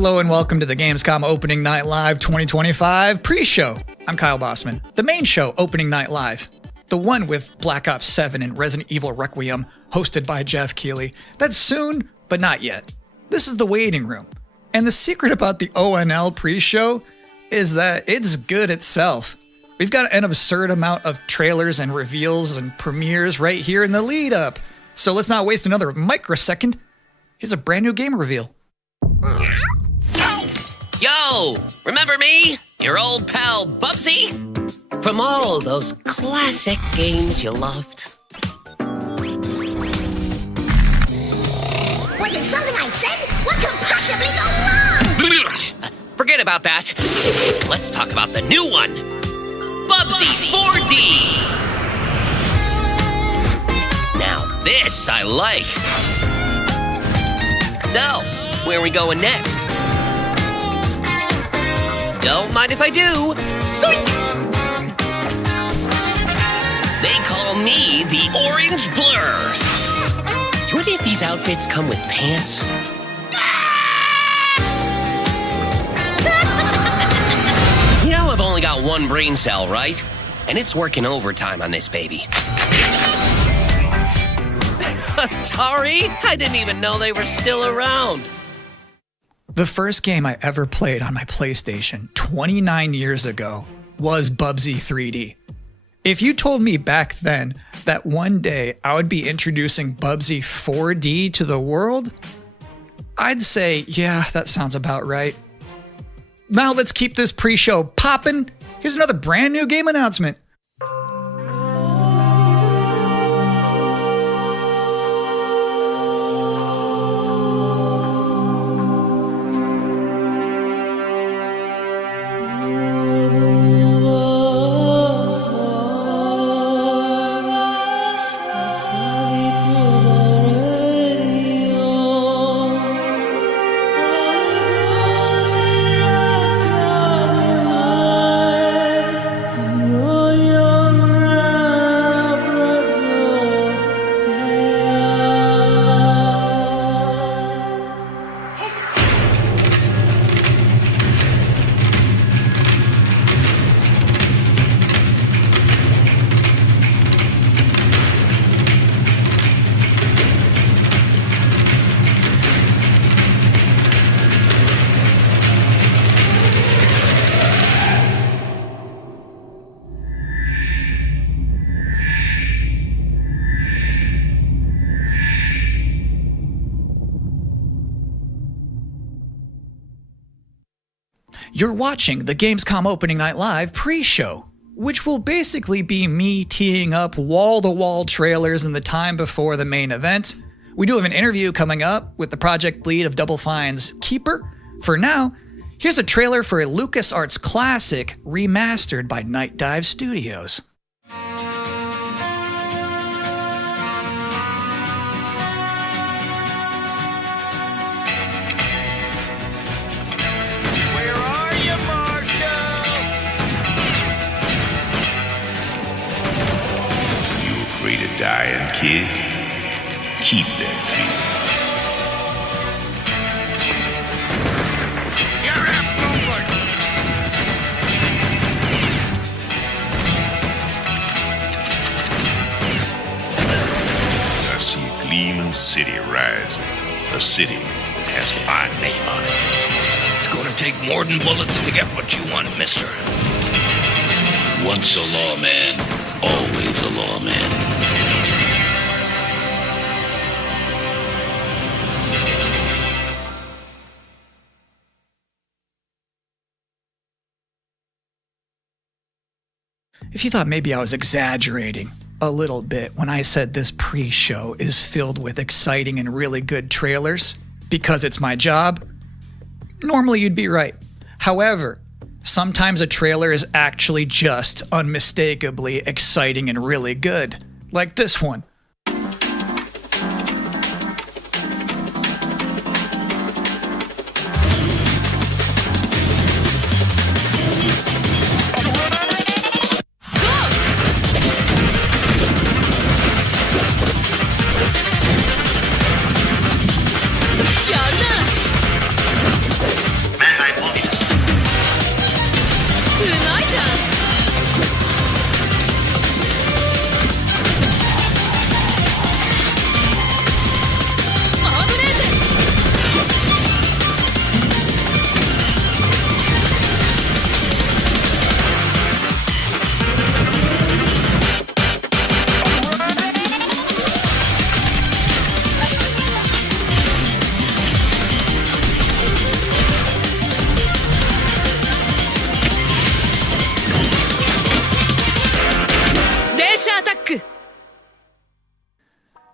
Hello and welcome to the Gamescom Opening Night Live 2025 pre-show. I'm Kyle Bossman. The main show, Opening Night Live. The one with Black Ops 7 and Resident Evil Requiem, hosted by Jeff Keighley. That's soon, but not yet. This is the waiting room. And the secret about the ONL pre-show is that it's good itself. We've got an absurd amount of trailers and reveals and premieres right here in the lead up. So let's not waste another microsecond. Here's a brand new game reveal. Yo! Remember me? Your old pal Bubsy? From all those classic games you loved. Was it something I said? What could possibly go wrong? Forget about that. Let's talk about the new one. Bubsy 4D! Now this I like. So, where are we going next? Don't mind if I do. Zoink! They call me the Orange Blur. Do any of these outfits come with pants? You know I've only got one brain cell, right? And it's working overtime on this baby. Atari? I didn't even know they were still around. The first game I ever played on my PlayStation 29 years ago was Bubsy 3D. If you told me back then that one day I would be introducing Bubsy 4D to the world, I'd say, yeah, that sounds about right. Now let's keep this pre-show poppin'. Here's another brand new game announcement. You're watching the Gamescom Opening Night Live pre-show, which will basically be me teeing up wall-to-wall trailers in the time before the main event. We do have an interview coming up with the project lead of Double Fine's Keeper. For now, here's a trailer for a LucasArts classic remastered by Night Dive Studios. Dying kid, keep that fear. You're outnumbered. I see a gleaming city rising, a city that has a fine name on it. It's gonna take more than bullets to get what you want, mister. Once a lawman, always a lawman. If you thought maybe I was exaggerating a little bit when I said this pre-show is filled with exciting and really good trailers because it's my job, normally you'd be right. However, sometimes a trailer is actually just unmistakably exciting and really good, like this one.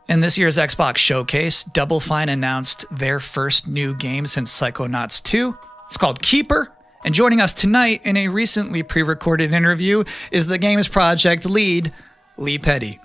In this year's Xbox Showcase, Double Fine announced their first new game since Psychonauts 2. It's called Keeper. And joining us tonight in a recently pre-recorded interview is the game's project lead, Lee Petty.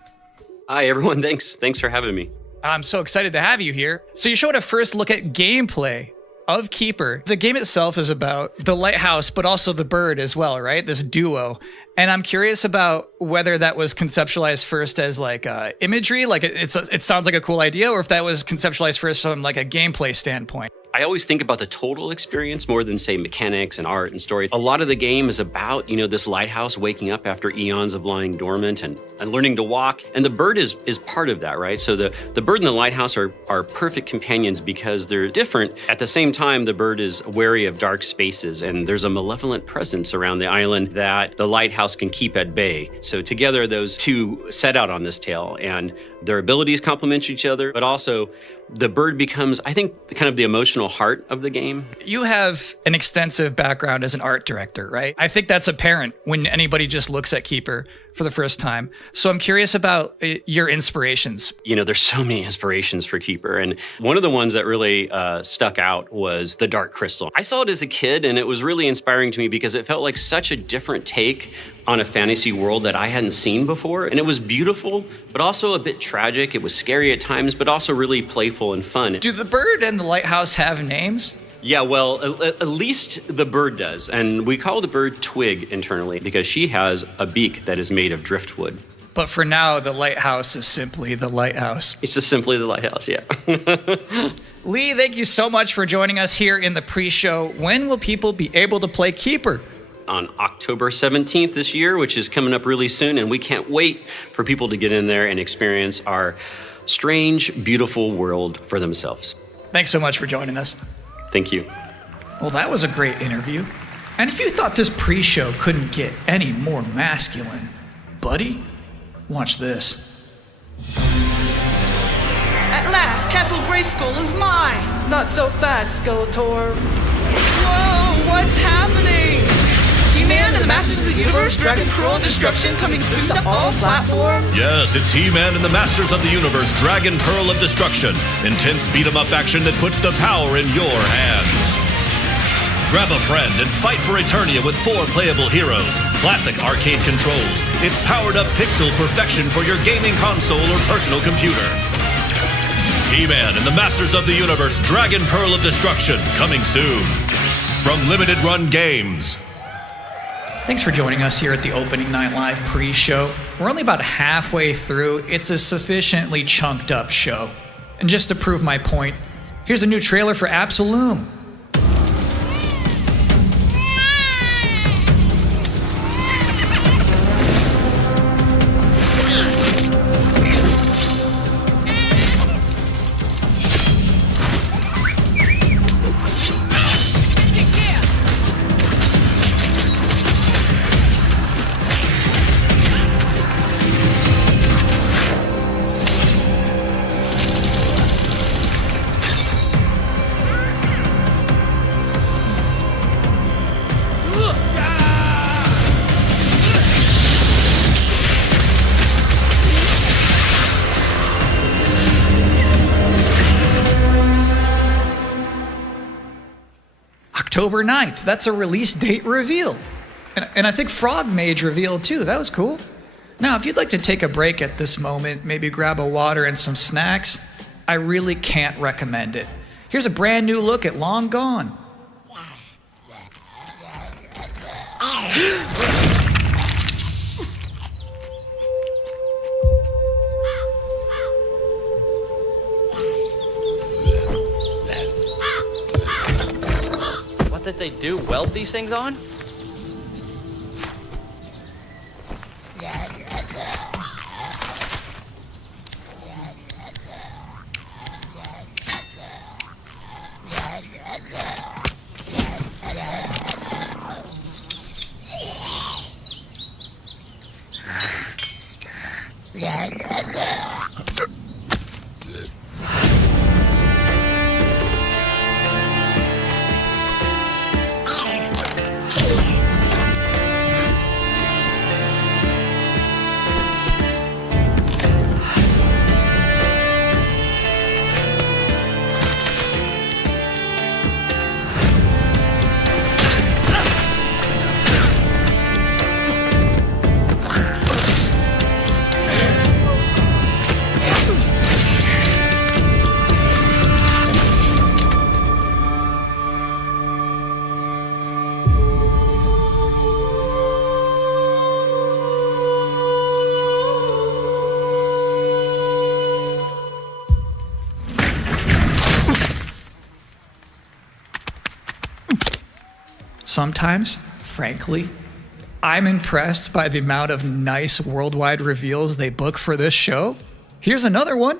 Hi, everyone. Thanks for having me. I'm so excited to have you here. So you showed a first look at gameplay of Keeper. The game itself is about the lighthouse, but also the bird as well, right? This duo. And I'm curious about whether that was conceptualized first as like imagery, like it sounds like a cool idea, or if that was conceptualized first from like a gameplay standpoint. I always think about the total experience more than, say, mechanics and art and story. A lot of the game is about, this lighthouse waking up after eons of lying dormant and learning to walk. And the bird is part of that, right? So the bird and the lighthouse are perfect companions because they're different. At the same time, the bird is wary of dark spaces, and there's a malevolent presence around the island that the lighthouse can keep at bay. So together, those two set out on this tale, and their abilities complement each other, but also the bird becomes, I think, kind of the emotional heart of the game. You have an extensive background as an art director, right? I think that's apparent when anybody just looks at Keeper for the first time. So I'm curious about your inspirations. There's so many inspirations for Keeper, and one of the ones that really stuck out was the Dark Crystal. I saw it as a kid, and it was really inspiring to me because it felt like such a different take on a fantasy world that I hadn't seen before. And it was beautiful, but also a bit tragic. It was scary at times, but also really playful and fun. Do the bird and the lighthouse have names? Yeah, well, at least the bird does. And we call the bird Twig internally because she has a beak that is made of driftwood. But for now, the lighthouse is simply the lighthouse. It's just simply the lighthouse, yeah. Lee, thank you so much for joining us here in the pre-show. When will people be able to play Keeper? On October 17th this year, which is coming up really soon, and we can't wait for people to get in there and experience our strange, beautiful world for themselves. Thanks so much for joining us. Thank you. Well, that was a great interview. And if you thought this pre-show couldn't get any more masculine, buddy, watch this. At last, Castle Grayskull is mine! Not so fast, Skeletor. Whoa, what's happening? He-Man and the Masters of the Universe, Dragon Pearl of Destruction coming soon to all platforms? Yes, it's He-Man and the Masters of the Universe, Dragon Pearl of Destruction. Intense beat-em-up action that puts the power in your hands. Grab a friend and fight for Eternia with 4 playable heroes, classic arcade controls. It's powered-up pixel perfection for your gaming console or personal computer. He-Man and the Masters of the Universe, Dragon Pearl of Destruction, coming soon. From Limited Run Games. Thanks for joining us here at the Opening Night Live pre-show. We're only about halfway through. It's a sufficiently chunked up show. And just to prove my point, here's a new trailer for Absolum. October 9th. That's a release date reveal. And I think Frog Mage revealed too. That was cool. Now, if you'd like to take a break at this moment, maybe grab a water and some snacks, I really can't recommend it. Here's a brand new look at Long Gone. What did they do? Weld these things on? Sometimes, frankly, I'm impressed by the amount of nice worldwide reveals they book for this show. Here's another one.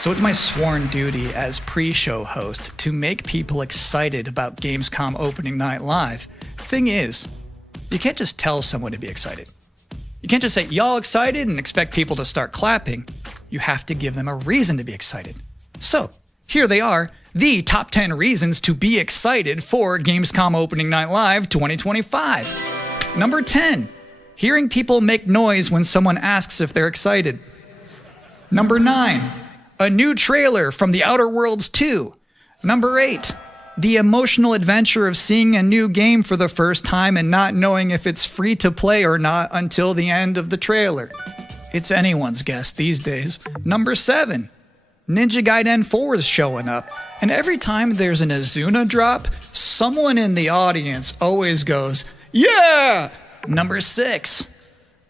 So it's my sworn duty as pre-show host to make people excited about Gamescom opening night live. Thing is, you can't just tell someone to be excited. You can't just say, y'all excited, and expect people to start clapping. You have to give them a reason to be excited. So, here they are, the top 10 reasons to be excited for Gamescom opening night live 2025. Number 10, hearing people make noise when someone asks if they're excited. Number 9, a new trailer from The Outer Worlds 2. Number 8, the emotional adventure of seeing a new game for the first time and not knowing if it's free to play or not until the end of the trailer. It's anyone's guess these days. Number 7, Ninja Gaiden 4 is showing up. And every time there's an Azuna drop, someone in the audience always goes, yeah! Number 6,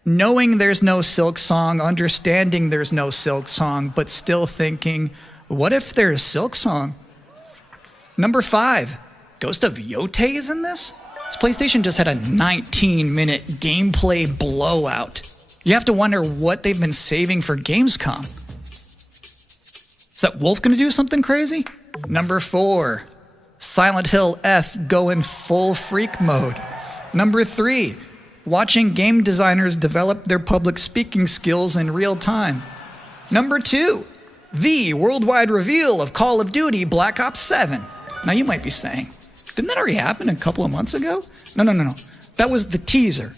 knowing there's no Silk Song, understanding there's no Silk Song, but still thinking, what if there's Silk Song? Number 5, Ghost of Yotei is in this? This PlayStation just had a 19-minute gameplay blowout. You have to wonder what they've been saving for Gamescom. Is that Wolf gonna do something crazy? Number 4, Silent Hill F going full freak mode. Number 3, watching game designers develop their public speaking skills in real time. Number 2, the worldwide reveal of Call of Duty Black Ops 7. Now you might be saying, didn't that already happen a couple of months ago? No. That was the teaser.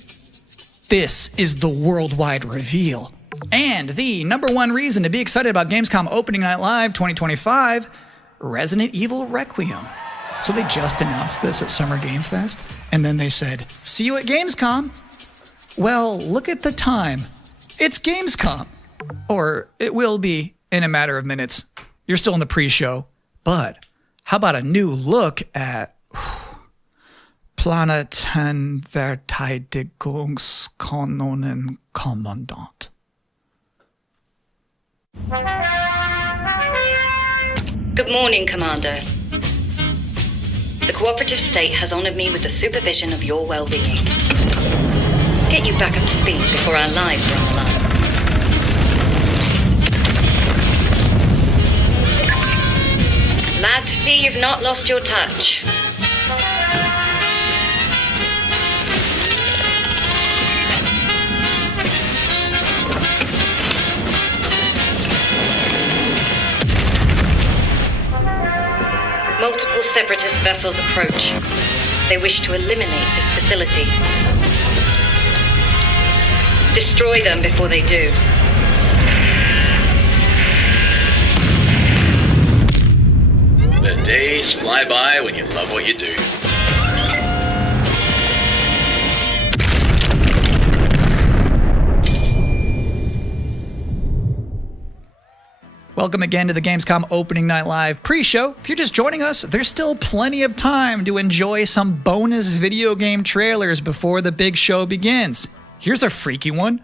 This is the worldwide reveal. And the number 1 reason to be excited about Gamescom opening night live 2025, Resident Evil Requiem. So they just announced this at Summer Game Fest, and then they said, see you at Gamescom. Well, look at the time. It's Gamescom. Or it will be in a matter of minutes. You're still in the pre-show. But how about a new look at Planetverteidigungskanonen Kommandant? Good morning, Commander. The cooperative state has honored me with the supervision of your well-being. Get you back up to speed before our lives are on the line. Glad to see you've not lost your touch. Multiple separatist vessels approach. They wish to eliminate this facility. Destroy them before they do. The days fly by when you love what you do. Welcome again to the Gamescom Opening Night Live pre-show. If you're just joining us, there's still plenty of time to enjoy some bonus video game trailers before the big show begins. Here's a freaky one.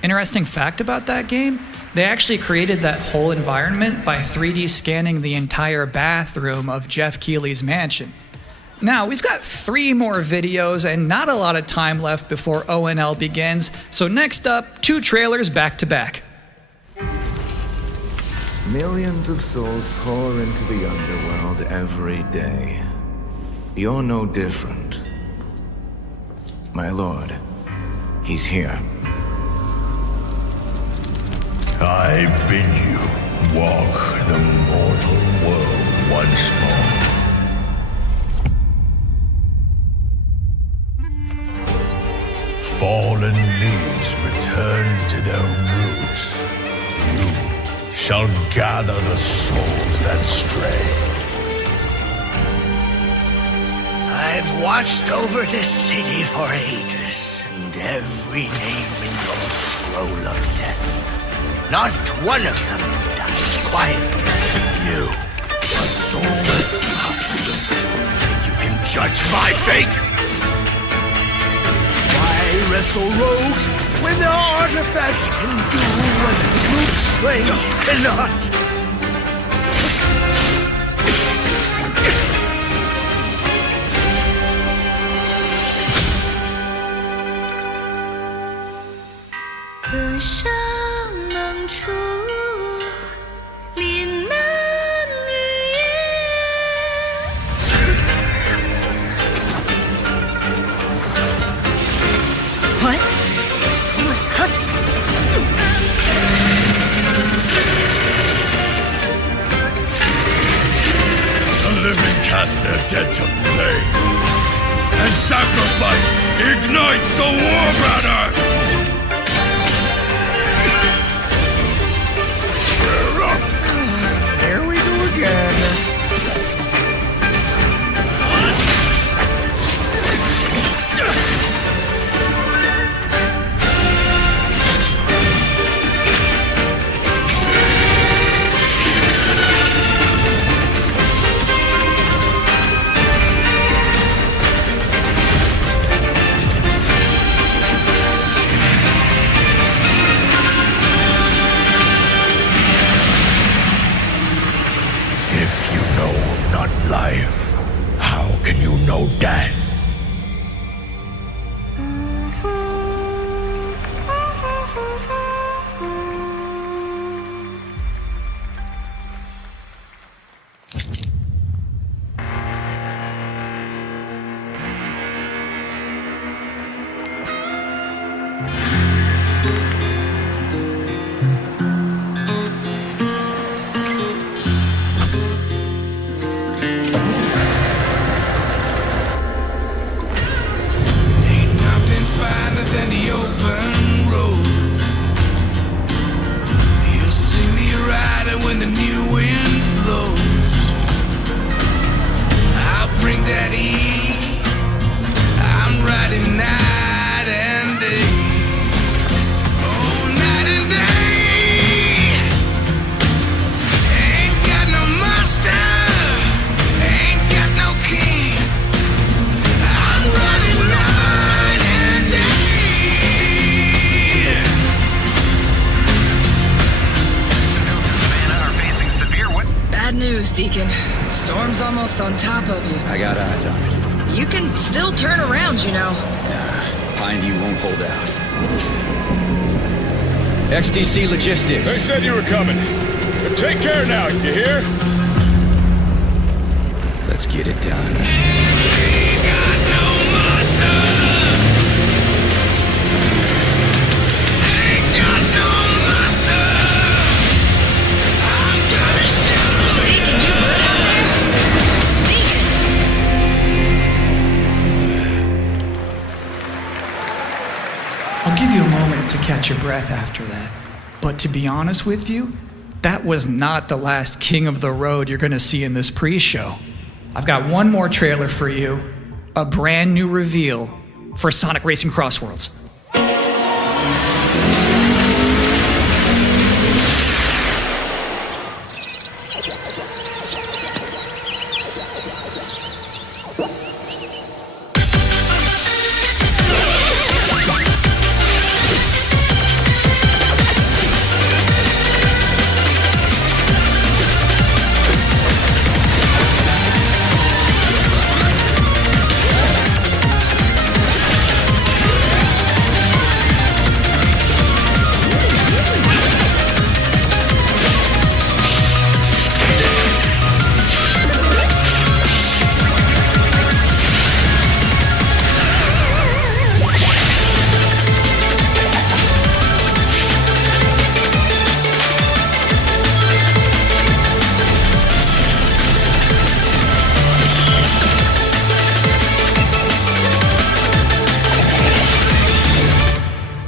Interesting fact about that game, they actually created that whole environment by 3D scanning the entire bathroom of Jeff Keighley's mansion. Now, we've got 3 more videos and not a lot of time left before ONL begins, so next up, 2 trailers back to back. Millions of souls pour into the underworld every day. You're no different. My lord, he's here. I bid you walk the mortal world once more. Fallen leaves return to their roots. You shall gather the souls that stray. I've watched over this city for ages, and every name in your scroll of death. Not one of them dies quietly. You, a soulless husk. You can judge my fate. Why wrestle rogues when their artifacts can do what brute strength cannot? Cast their dead to flame, and sacrifice ignites the war banners! Here we go again. Life, how can you know death? ready. I'm ready night and day. Oh, night and day. Ain't got no master. Ain't got no king. I'm ready night and day. Bad news, Deacon. Storm's almost on top of you. I got eyes on it. You can still turn around, you know. Nah, Pineview won't hold out. XDC Logistics. They said you were coming. But take care now, you hear? Let's get it done. Ain't got no master. Ain't got no master. I'm gonna show. Deacon, you good out there? Deacon! I'll give you a moment to catch your breath after that. But to be honest with you, that was not the last king of the road you're going to see in this pre-show. I've got one more trailer for you, a brand new reveal for Sonic Racing Crossworlds.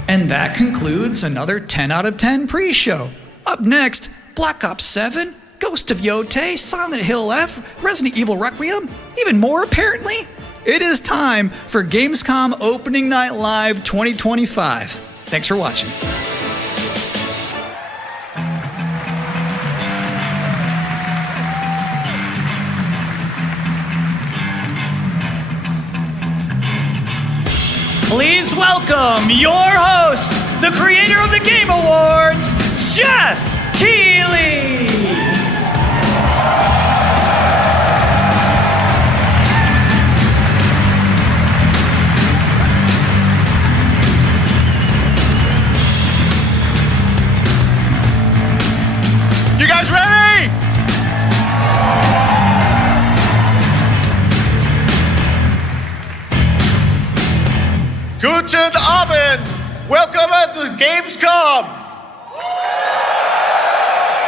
And that concludes another 10 out of 10 pre-show. Up next, Black Ops 7, Ghost of Yotei, Silent Hill F, Resident Evil Requiem, even more apparently. It is time for Gamescom Opening Night Live 2025. Thanks for watching. Please welcome your host, the creator of the Game Awards, Jeff Keighley. You guys ready? Guten Abend! Welcome to Gamescom!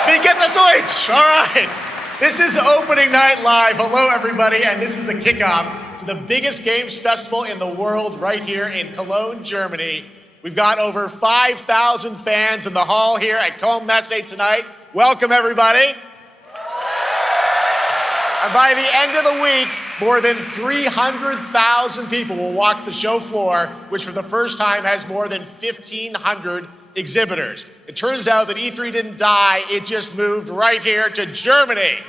Wie geht das Deutsch? All right. This is Opening Night Live. Hello, everybody, and this is the kickoff to the biggest games festival in the world right here in Cologne, Germany. We've got over 5,000 fans in the hall here at Cologne Messe tonight. Welcome, everybody. And by the end of the week, more than 300,000 people will walk the show floor, which for the first time has more than 1,500 exhibitors. It turns out that E3 didn't die, it just moved right here to Germany.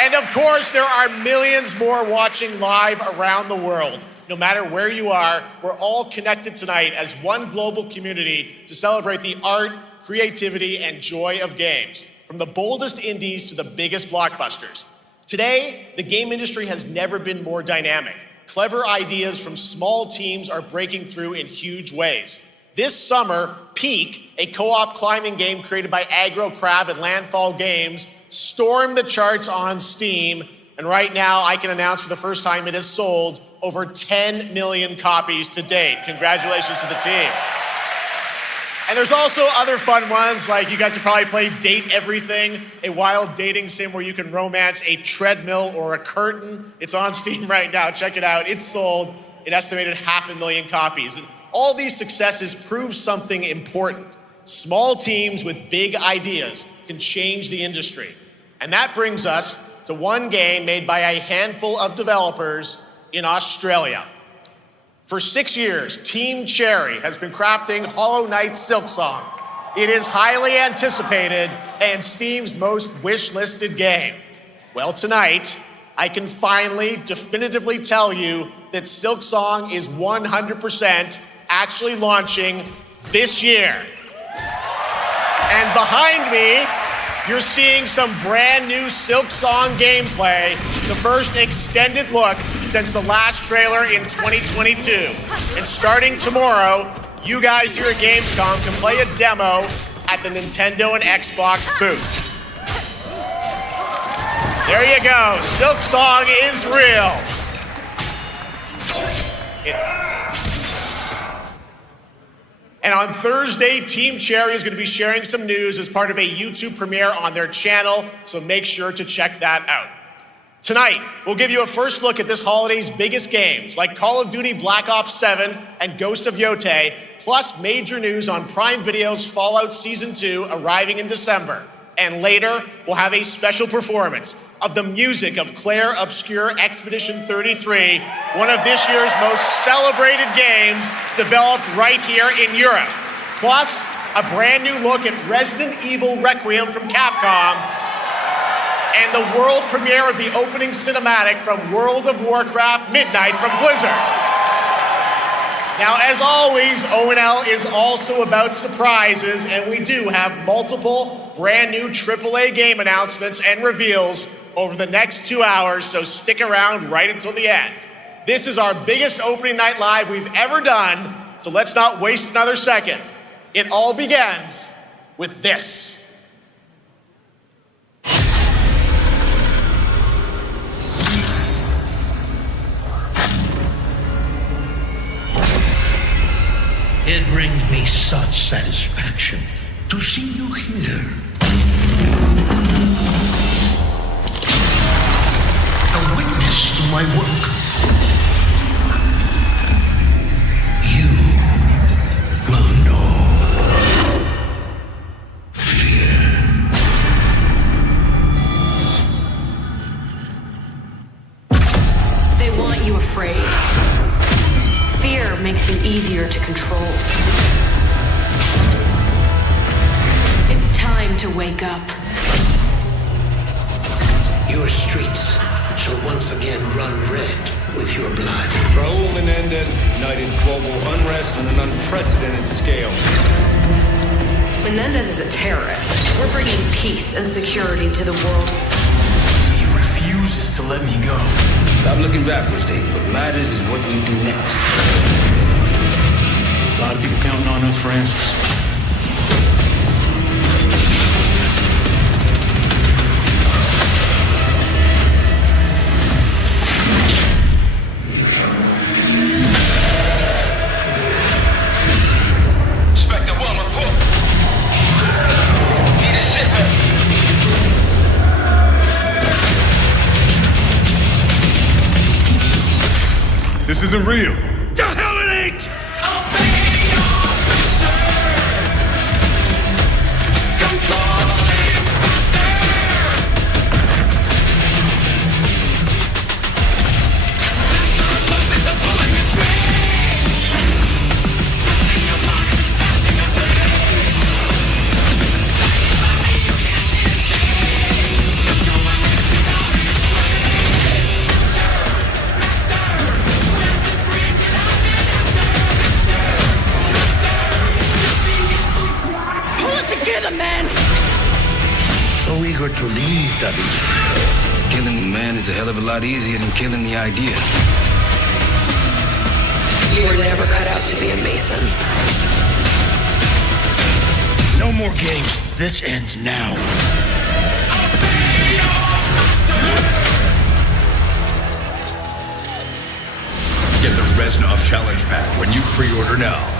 And of course, there are millions more watching live around the world. No matter where you are, we're all connected tonight as one global community to celebrate the art, creativity, and joy of games, from the boldest indies to the biggest blockbusters. Today, the game industry has never been more dynamic. Clever ideas from small teams are breaking through in huge ways. This summer, Peak, a co-op climbing game created by Aggro Crab and Landfall Games, stormed the charts on Steam, and right now I can announce for the first time it has sold over 10 million copies to date. Congratulations to the team. And there's also other fun ones, like you guys have probably played Date Everything, a wild dating sim where you can romance a treadmill or a curtain. It's on Steam right now, check it out. It's sold an estimated 500,000 copies. And all these successes prove something important. Small teams with big ideas can change the industry. And that brings us to one game made by a handful of developers in Australia. For 6 years, Team Cherry has been crafting Hollow Knight Silksong. It is highly anticipated and Steam's most wish-listed game. Well, tonight, I can finally definitively tell you that Silksong is 100% actually launching this year. And behind me, you're seeing some brand new Silksong gameplay, the first extended look since the last trailer in 2022. And starting tomorrow, you guys here at Gamescom can play a demo at the Nintendo and Xbox booths. There you go, Silksong is real. And on Thursday, Team Cherry is going to be sharing some news as part of a YouTube premiere on their channel, so make sure to check that out. Tonight, we'll give you a first look at this holiday's biggest games, like Call of Duty Black Ops 7 and Ghost of Yotei, plus major news on Prime Video's Fallout Season 2 arriving in December. And later, we'll have a special performance of the music of Claire Obscure Expedition 33, one of this year's most celebrated games developed right here in Europe. Plus, a brand new look at Resident Evil Requiem from Capcom, and the world premiere of the opening cinematic from World of Warcraft Midnight from Blizzard. Now, as always, ONL is also about surprises, and we do have multiple brand new AAA game announcements and reveals over the next 2 hours, so stick around right until the end. This is our biggest opening night live we've ever done, so let's not waste another second. It all begins with this. It brings me such satisfaction to see you here. A witness to my work. You will know fear. They want you afraid. Fear makes you easier to control. It's time to wake up. Your streets shall once again run red with your blood. Raul Menendez ignited global unrest on an unprecedented scale. Menendez is a terrorist. We're bringing peace and security to the world. He refuses to let me go. Stop looking backwards, Dayton. What matters is what we do next. A lot of people counting on us for answers. Inspector 1, report. Need a shipment. This isn't real. The hell it ain't! So eager to leave, David. Killing the man is a hell of a lot easier than killing the idea. You were never cut out to be a Mason. No more games. This ends now. Get the Reznov Challenge Pack when you pre-order now.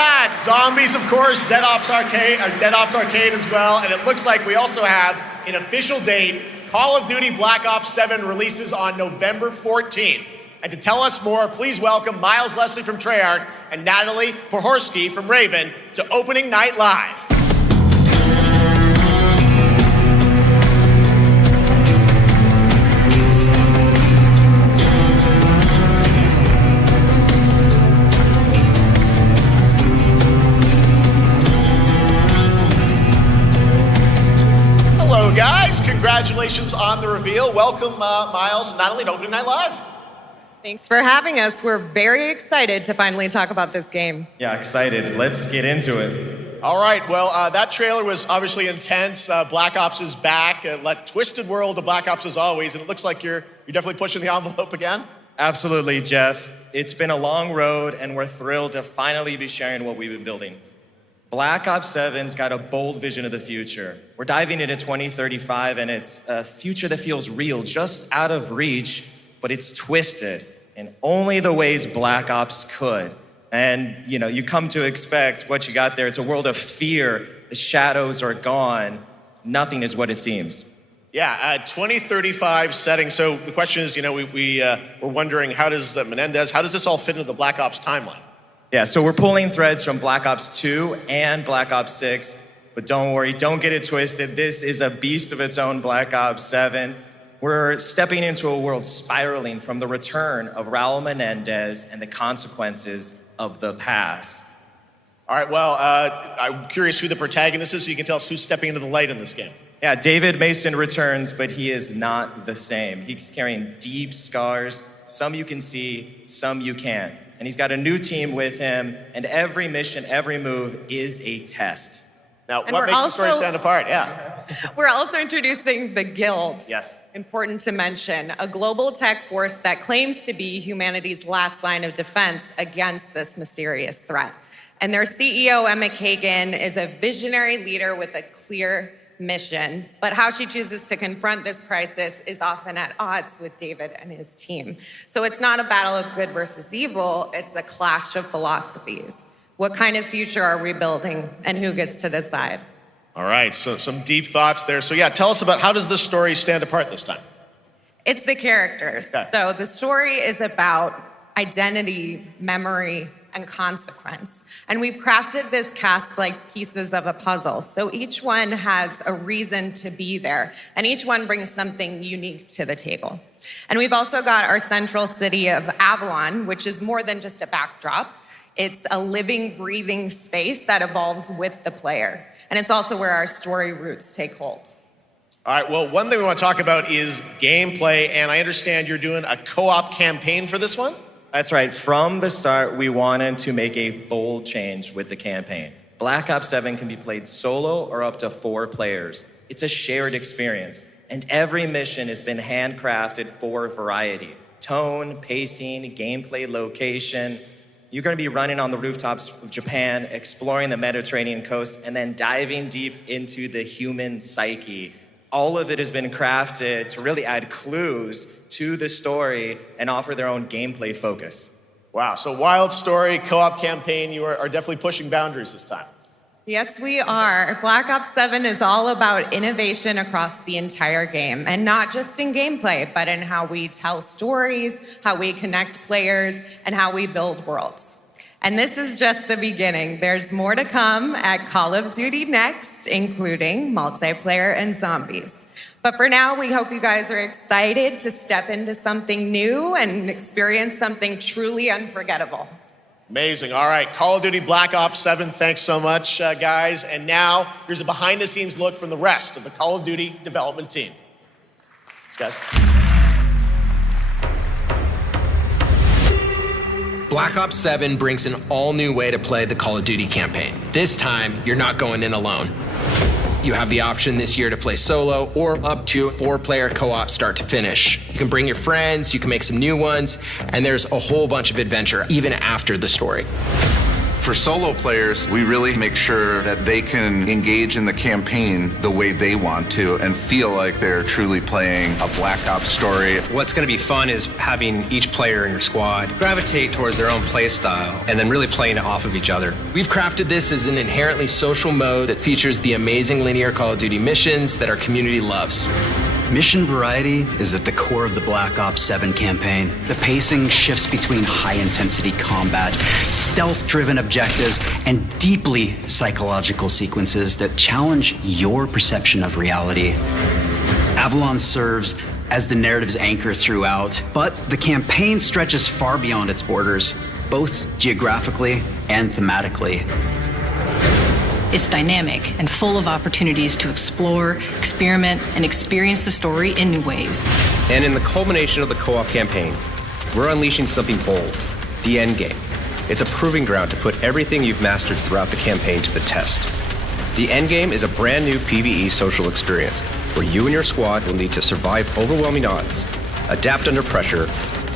that. Zombies, of course, Dead Ops Arcade as well. And it looks like we also have an official date. Call of Duty Black Ops 7 releases on November 14th. And to tell us more, please welcome Miles Leslie from Treyarch and Natalie Pohorsky from Raven to Opening Night Live. Hello, guys. Congratulations on the reveal. Welcome, Miles and Natalie, to Opening Night Live. Thanks for having us. We're very excited to finally talk about this game. Yeah, excited. Let's get into it. All right. Well, that trailer was obviously intense. Black Ops is back. Twisted world of Black Ops as always, and it looks like you're definitely pushing the envelope again. Absolutely, Jeff. It's been a long road, and we're thrilled to finally be sharing what we've been building. Black Ops 7's got a bold vision of the future. We're diving into 2035, and it's a future that feels real, just out of reach, but it's twisted in only the ways Black Ops could. And, you come to expect what you got there. It's a world of fear. The shadows are gone. Nothing is what it seems. Yeah, 2035 setting. So the question is, we're wondering, how does this all fit into the Black Ops timeline? Yeah, so we're pulling threads from Black Ops 2 and Black Ops 6, but don't worry, don't get it twisted. This is a beast of its own, Black Ops 7. We're stepping into a world spiraling from the return of Raul Menendez and the consequences of the past. All right, well, I'm curious who the protagonist is, so you can tell us who's stepping into the light in this game. Yeah, David Mason returns, but he is not the same. He's carrying deep scars. Some you can see, some you can't. And he's got a new team with him, and every mission, every move is a test. Now, what makes the story stand apart? Yeah. We're also introducing the Guild. Yes. Important to mention, a global tech force that claims to be humanity's last line of defense against this mysterious threat. And their CEO, Emma Kagan, is a visionary leader with a clear mission, but how she chooses to confront this crisis is often at odds with David and his team. So it's not a battle of good versus evil, it's a clash of philosophies. What kind of future are we building, and who gets to decide? All right, so some deep thoughts there. So yeah, tell us about, how does this story stand apart this time? It's the characters. Okay. So the story is about identity, memory, and consequence. And we've crafted this cast like pieces of a puzzle. So each one has a reason to be there, and each one brings something unique to the table. And we've also got our central city of Avalon, which is more than just a backdrop. It's a living, breathing space that evolves with the player. And it's also where our story roots take hold. All right, well, one thing we want to talk about is gameplay, and I understand you're doing a co-op campaign for this one? That's right. From the start, we wanted to make a bold change with the campaign. Black Ops 7 can be played solo or up to 4 players. It's a shared experience, and every mission has been handcrafted for variety. Tone, pacing, gameplay location. You're going to be running on the rooftops of Japan, exploring the Mediterranean coast, and then diving deep into the human psyche. All of it has been crafted to really add clues to the story and offer their own gameplay focus. Wow, so wild story, co-op campaign, you are definitely pushing boundaries this time. Yes, we are. Black Ops 7 is all about innovation across the entire game, and not just in gameplay, but in how we tell stories, how we connect players, and how we build worlds. And this is just the beginning. There's more to come at Call of Duty Next, including multiplayer and zombies. But for now, we hope you guys are excited to step into something new and experience something truly unforgettable. Amazing. All right, Call of Duty Black Ops 7, thanks so much, guys. And now, here's a behind-the-scenes look from the rest of the Call of Duty development team. Thanks, guys. Black Ops 7 brings an all-new way to play the Call of Duty campaign. This time, you're not going in alone. You have the option this year to play solo or up to a 4-player co-op start to finish. You can bring your friends, you can make some new ones, and there's a whole bunch of adventure even after the story. For solo players, we really make sure that they can engage in the campaign the way they want to and feel like they're truly playing a Black Ops story. What's going to be fun is having each player in your squad gravitate towards their own play style and then really playing it off of each other. We've crafted this as an inherently social mode that features the amazing linear Call of Duty missions that our community loves. Mission variety is at the core of the Black Ops 7 campaign. The pacing shifts between high-intensity combat, stealth-driven objectives, and deeply psychological sequences that challenge your perception of reality. Avalon serves as the narrative's anchor throughout, but the campaign stretches far beyond its borders, both geographically and thematically. It's dynamic and full of opportunities to explore, experiment, and experience the story in new ways. And in the culmination of the co-op campaign, we're unleashing something bold, the end game. It's a proving ground to put everything you've mastered throughout the campaign to the test. The end game is a brand new PvE social experience where you and your squad will need to survive overwhelming odds, adapt under pressure,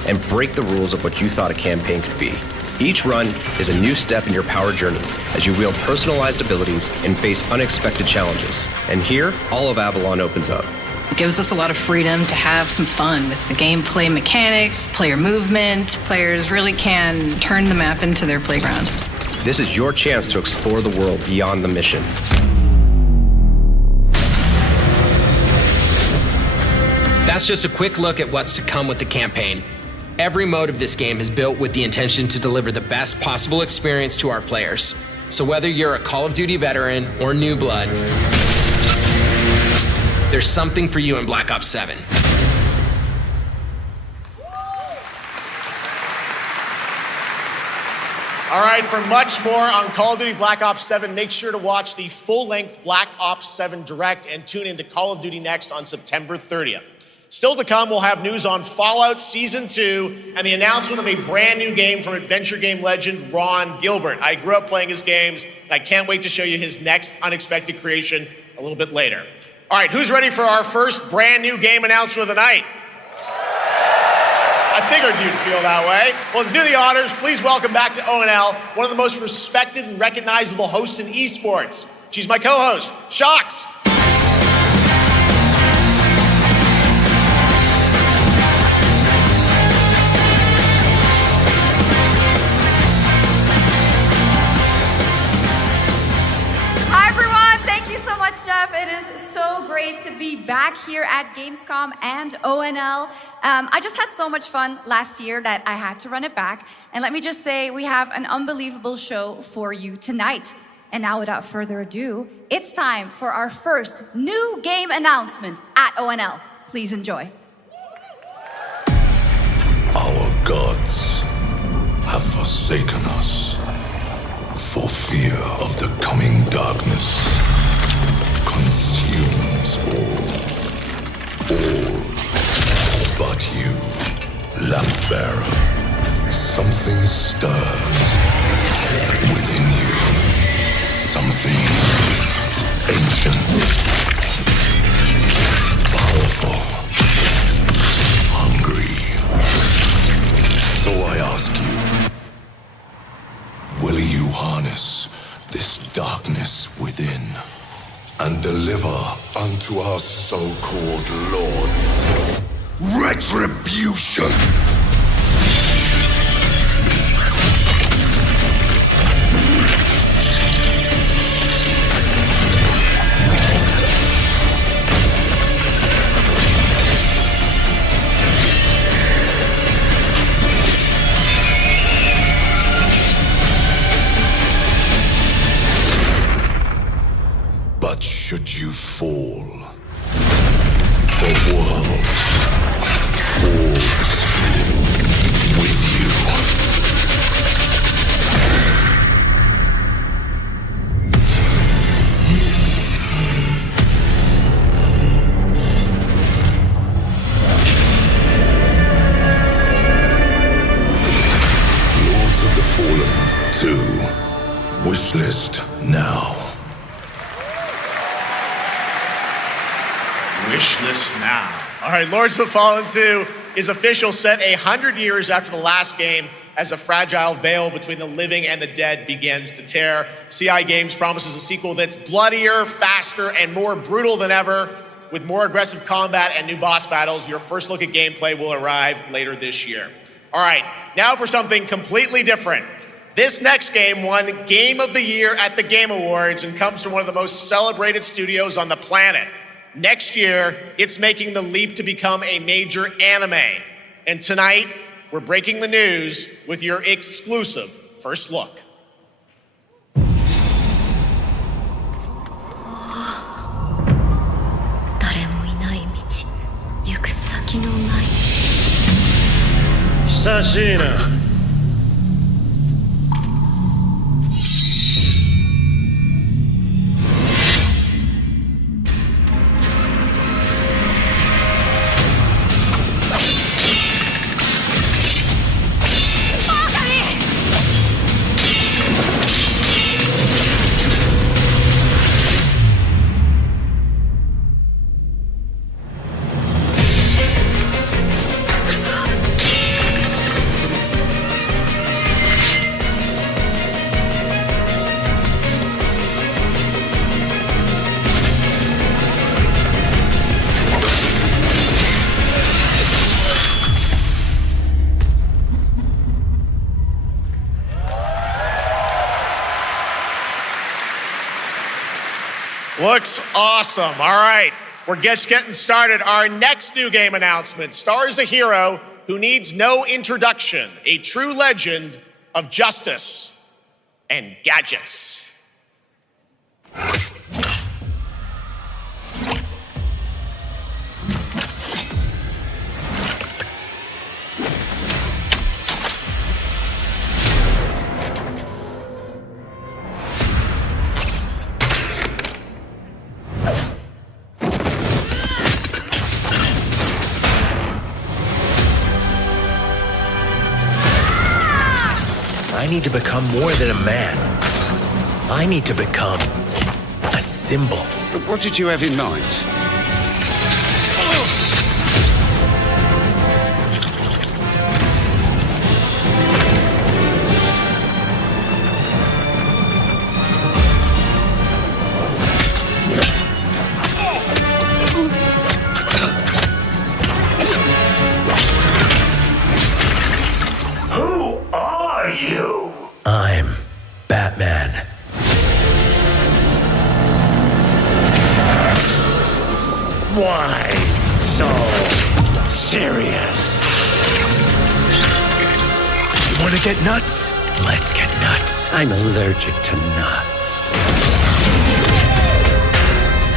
and break the rules of what you thought a campaign could be. Each run is a new step in your power journey as you wield personalized abilities and face unexpected challenges. And here, all of Avalon opens up. It gives us a lot of freedom to have some fun with the gameplay mechanics, player movement. Players really can turn the map into their playground. This is your chance to explore the world beyond the mission. That's just a quick look at what's to come with the campaign. Every mode of this game is built with the intention to deliver the best possible experience to our players. So whether you're a Call of Duty veteran or new blood, there's something for you in Black Ops 7. All right, for much more on Call of Duty Black Ops 7, make sure to watch the full-length Black Ops 7 Direct and tune into Call of Duty Next on September 30th. Still to come, we'll have news on Fallout Season 2 and the announcement of a brand new game from adventure game legend Ron Gilbert. I grew up playing his games, and I can't wait to show you his next unexpected creation a little bit later. All right, who's ready for our first brand new game announcement of the night? I figured you'd feel that way. Well, to do the honors, please welcome back to ONL one of the most respected and recognizable hosts in esports. She's my co-host, Shox. Jeff, it is so great to be back here at Gamescom and ONL. I just had so much fun last year that I had to run it back. And let me just say, we have an unbelievable show for you tonight. And now, without further ado, it's time for our first new game announcement at ONL. Please enjoy. Our gods have forsaken us for fear of the coming darkness. Consumes all but you, lamp bearer. Something stirs within you, something ancient, powerful, hungry. So I ask you, will you harness this darkness within and deliver unto our so-called lords retribution? Should you fall, the world falls with you. Lords of the Fallen 2. Wishlist now. Wishlist now. All right, Lords of the Fallen 2 is official, set 100 years after the last game. as a fragile veil between the living and the dead begins to tear. CI Games promises a sequel that's bloodier, faster, and more brutal than ever. With more aggressive combat and new boss battles, your first look at gameplay will arrive later this year. All right, now for something completely different. This next game won Game of the Year at the Game Awards and comes from one of the most celebrated studios on the planet. Next year, it's making the leap to become a major anime. And tonight, we're breaking the news with your exclusive first look. Sashina. Looks awesome. All right, we're just getting started. Our next new game announcement stars a hero who needs no introduction, a true legend of justice and gadgets. I need to become more than a man. I need to become a symbol. But what did you have in mind? I'm Batman. Why so serious? You want to get nuts? Let's get nuts. I'm allergic to nuts.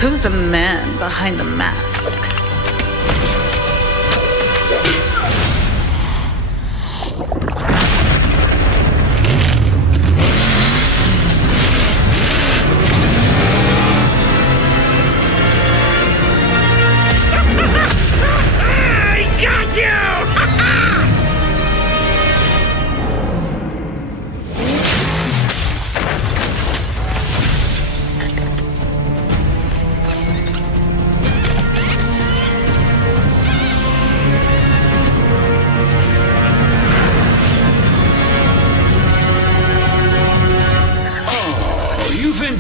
Who's the man behind the mask?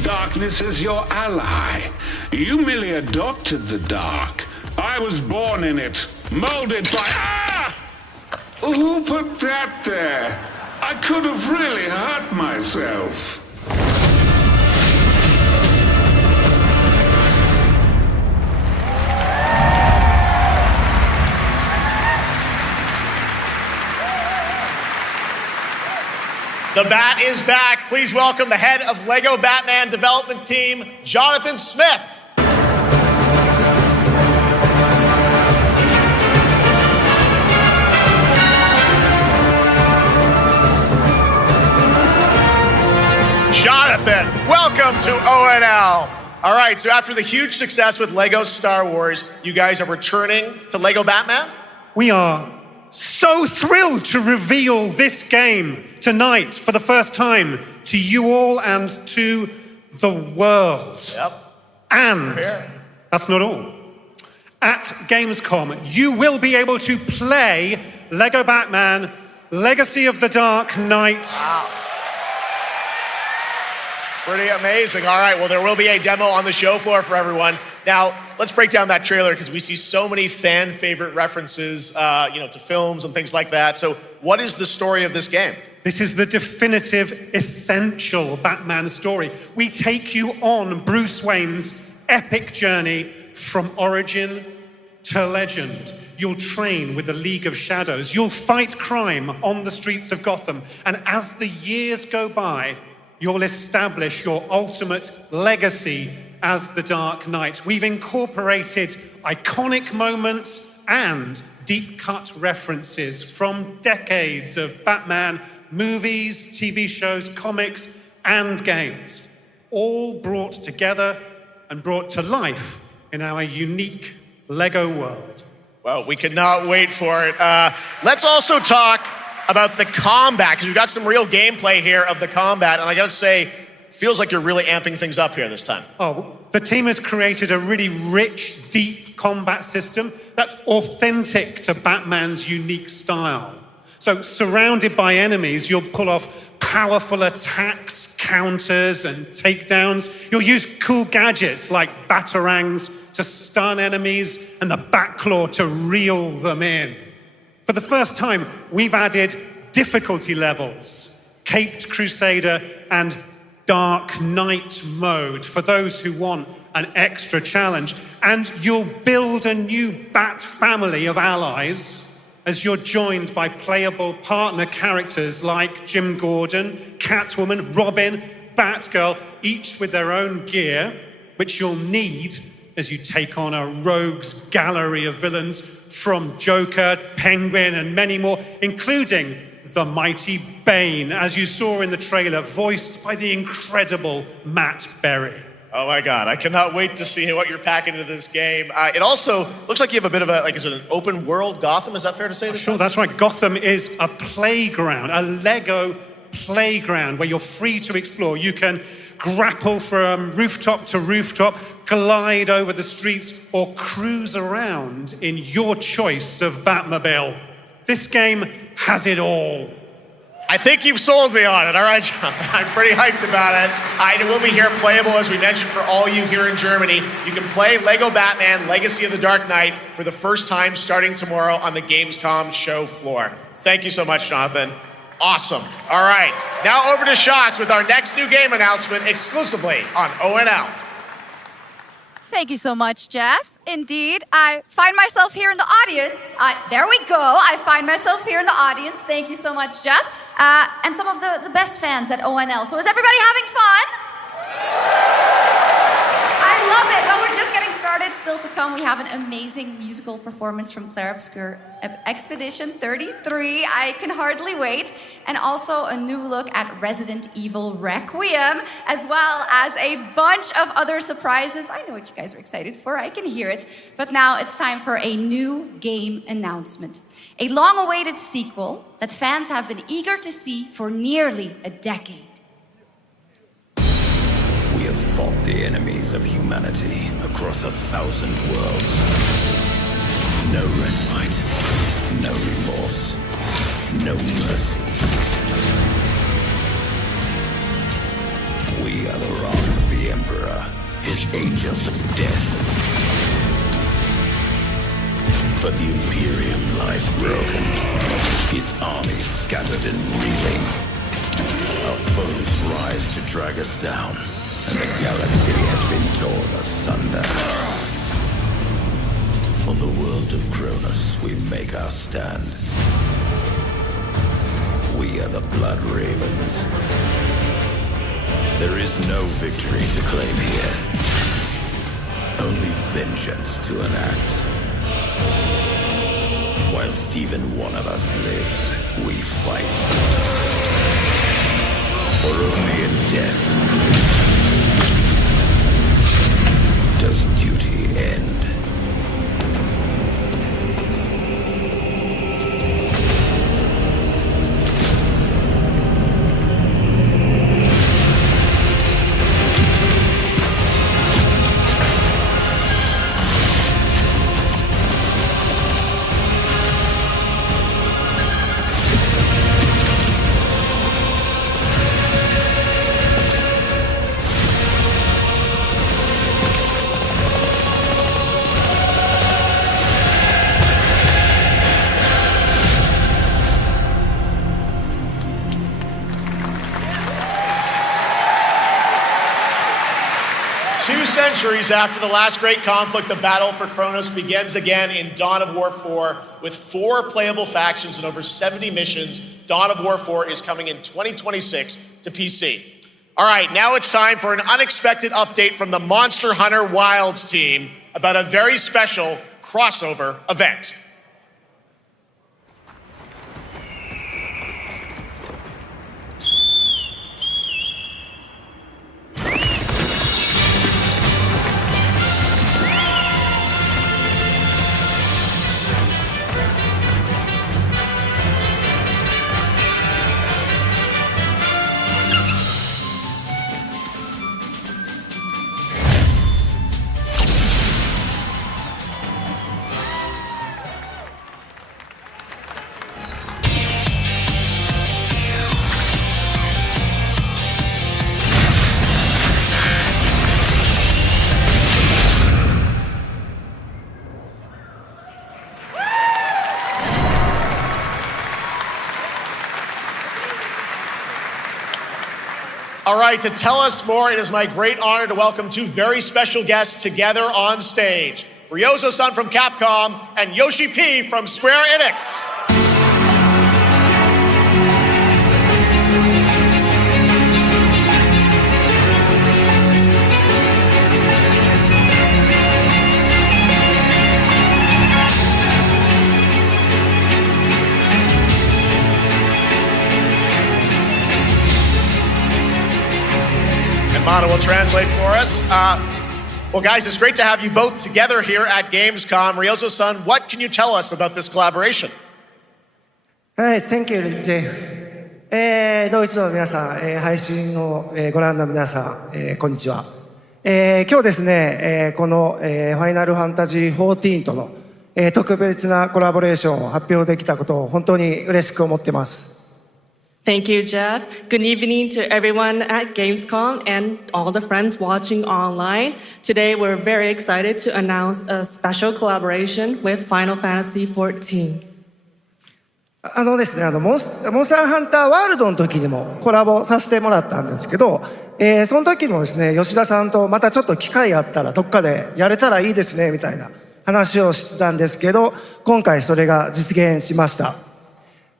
Darkness is your ally. You merely adopted the dark. I was born in it, molded by... Ah! Who put that there? I could have really hurt myself. The Bat is back. Please welcome the head of LEGO Batman development team, Jonathan Smith. Jonathan, welcome to ONL. All right, so after the huge success with LEGO Star Wars, you guys are returning to LEGO Batman? We are so thrilled to reveal this game tonight for the first time to you all and to the world. Yep. And that's not all. At Gamescom, you will be able to play LEGO Batman Legacy of the Dark Knight. Wow. Pretty amazing. All right, well, there will be a demo on the show floor for everyone. Now, let's break down that trailer because we see so many fan favorite references, to films and things like that. So what is the story of this game? This is the definitive, essential Batman story. We take you on Bruce Wayne's epic journey from origin to legend. You'll train with the League of Shadows. You'll fight crime on the streets of Gotham. And as the years go by, you'll establish your ultimate legacy as the Dark Knight. We've incorporated iconic moments and deep-cut references from decades of Batman movies, TV shows, comics, and games, all brought together and brought to life in our unique Lego world. Well, we cannot wait for it. Let's also talk about the combat, because we've got some real gameplay here of the combat, and I gotta say, feels like you're really amping things up here this time. Oh, the team has created a really rich, deep combat system that's authentic to Batman's unique style. So, surrounded by enemies, you'll pull off powerful attacks, counters, and takedowns. You'll use cool gadgets like batarangs to stun enemies and the Batclaw to reel them in. For the first time, we've added difficulty levels, Caped Crusader and Dark Knight mode for those who want an extra challenge. And you'll build a new Bat family of allies as you're joined by playable partner characters like Jim Gordon, Catwoman, Robin, Batgirl, each with their own gear, which you'll need as you take on a rogues gallery of villains from Joker, Penguin, and many more, including the mighty Bane, as you saw in the trailer, voiced by the incredible Matt Berry. Oh my God, I cannot wait to see what you're packing into this game. It also looks like you have a bit of is it an open world Gotham? Is that fair to say this? Sure, that's right. Gotham is a playground, a Lego playground where you're free to explore. You can grapple from rooftop to rooftop, glide over the streets, or cruise around in your choice of Batmobile. This game has it all. I think you've sold me on it. All right, John. I'm pretty hyped about it. It will be here playable, as we mentioned, for all you here in Germany. You can play Lego Batman Legacy of the Dark Knight for the first time starting tomorrow on the Gamescom show floor. Thank you so much, Jonathan. Awesome. All right, now over to Shots with our next new game announcement exclusively on ONL. Thank you so much, Jeff. Indeed, I find myself here in the audience. There we go. I find myself here in the audience. Thank you so much, Jeff. And some of the best fans at ONL. So is everybody having fun? I love it. Well, we're just getting started. Still to come, we have an amazing musical performance from Claire Obscure Expedition 33. I can hardly wait. And also a new look at Resident Evil Requiem, as well as a bunch of other surprises. I know what you guys are excited for. I can hear it. But now it's time for a new game announcement. A long-awaited sequel that fans have been eager to see for nearly a decade. We have fought the enemies of humanity across 1,000 worlds. No respite, no remorse, no mercy. We are the wrath of the Emperor, his angels of death. But the Imperium lies broken, its armies scattered and reeling. Our foes rise to drag us down, and the galaxy has been torn asunder. On the world of Cronus, we make our stand. We are the Blood Ravens. There is no victory to claim here, only vengeance to enact. Whilst even one of us lives, we fight. For only in death does duty end. centuries after the last great conflict, the battle for Kronos begins again in Dawn of War 4 with 4 playable factions and over 70 missions. Dawn of War 4 is coming in 2026 to PC. All right, now it's time for an unexpected update from the Monster Hunter Wilds team about a very special crossover event. All right, to tell us more, it is my great honor to welcome 2 very special guests together on stage. Ryozo-san from Capcom and Yoshi P from Square Enix. Mana will translate for us. Well, guys, it's great to have you both together here at Gamescom. Ryozo-san, what can you tell us about this collaboration? Hey, thank you, Jay. ドイツの皆さん、配信をご覧の皆さん、こんにちは。今日ですね、このファイナルファンタジー14との特別なコラボレーションを発表できたことを本当に嬉しく思っています。Thank you, Jeff. Good evening to everyone at Gamescom and all the friends watching online. Today, we're very excited to announce a special collaboration with Final Fantasy XIV. ですね、モンスターハンターワールドの時にもコラボさせてもらったんですけど、その時もですね、吉田さんとまたちょっと機会あったらどっかでやれたらいいですねみたいな話をしてたんですけど、今回それが実現しました。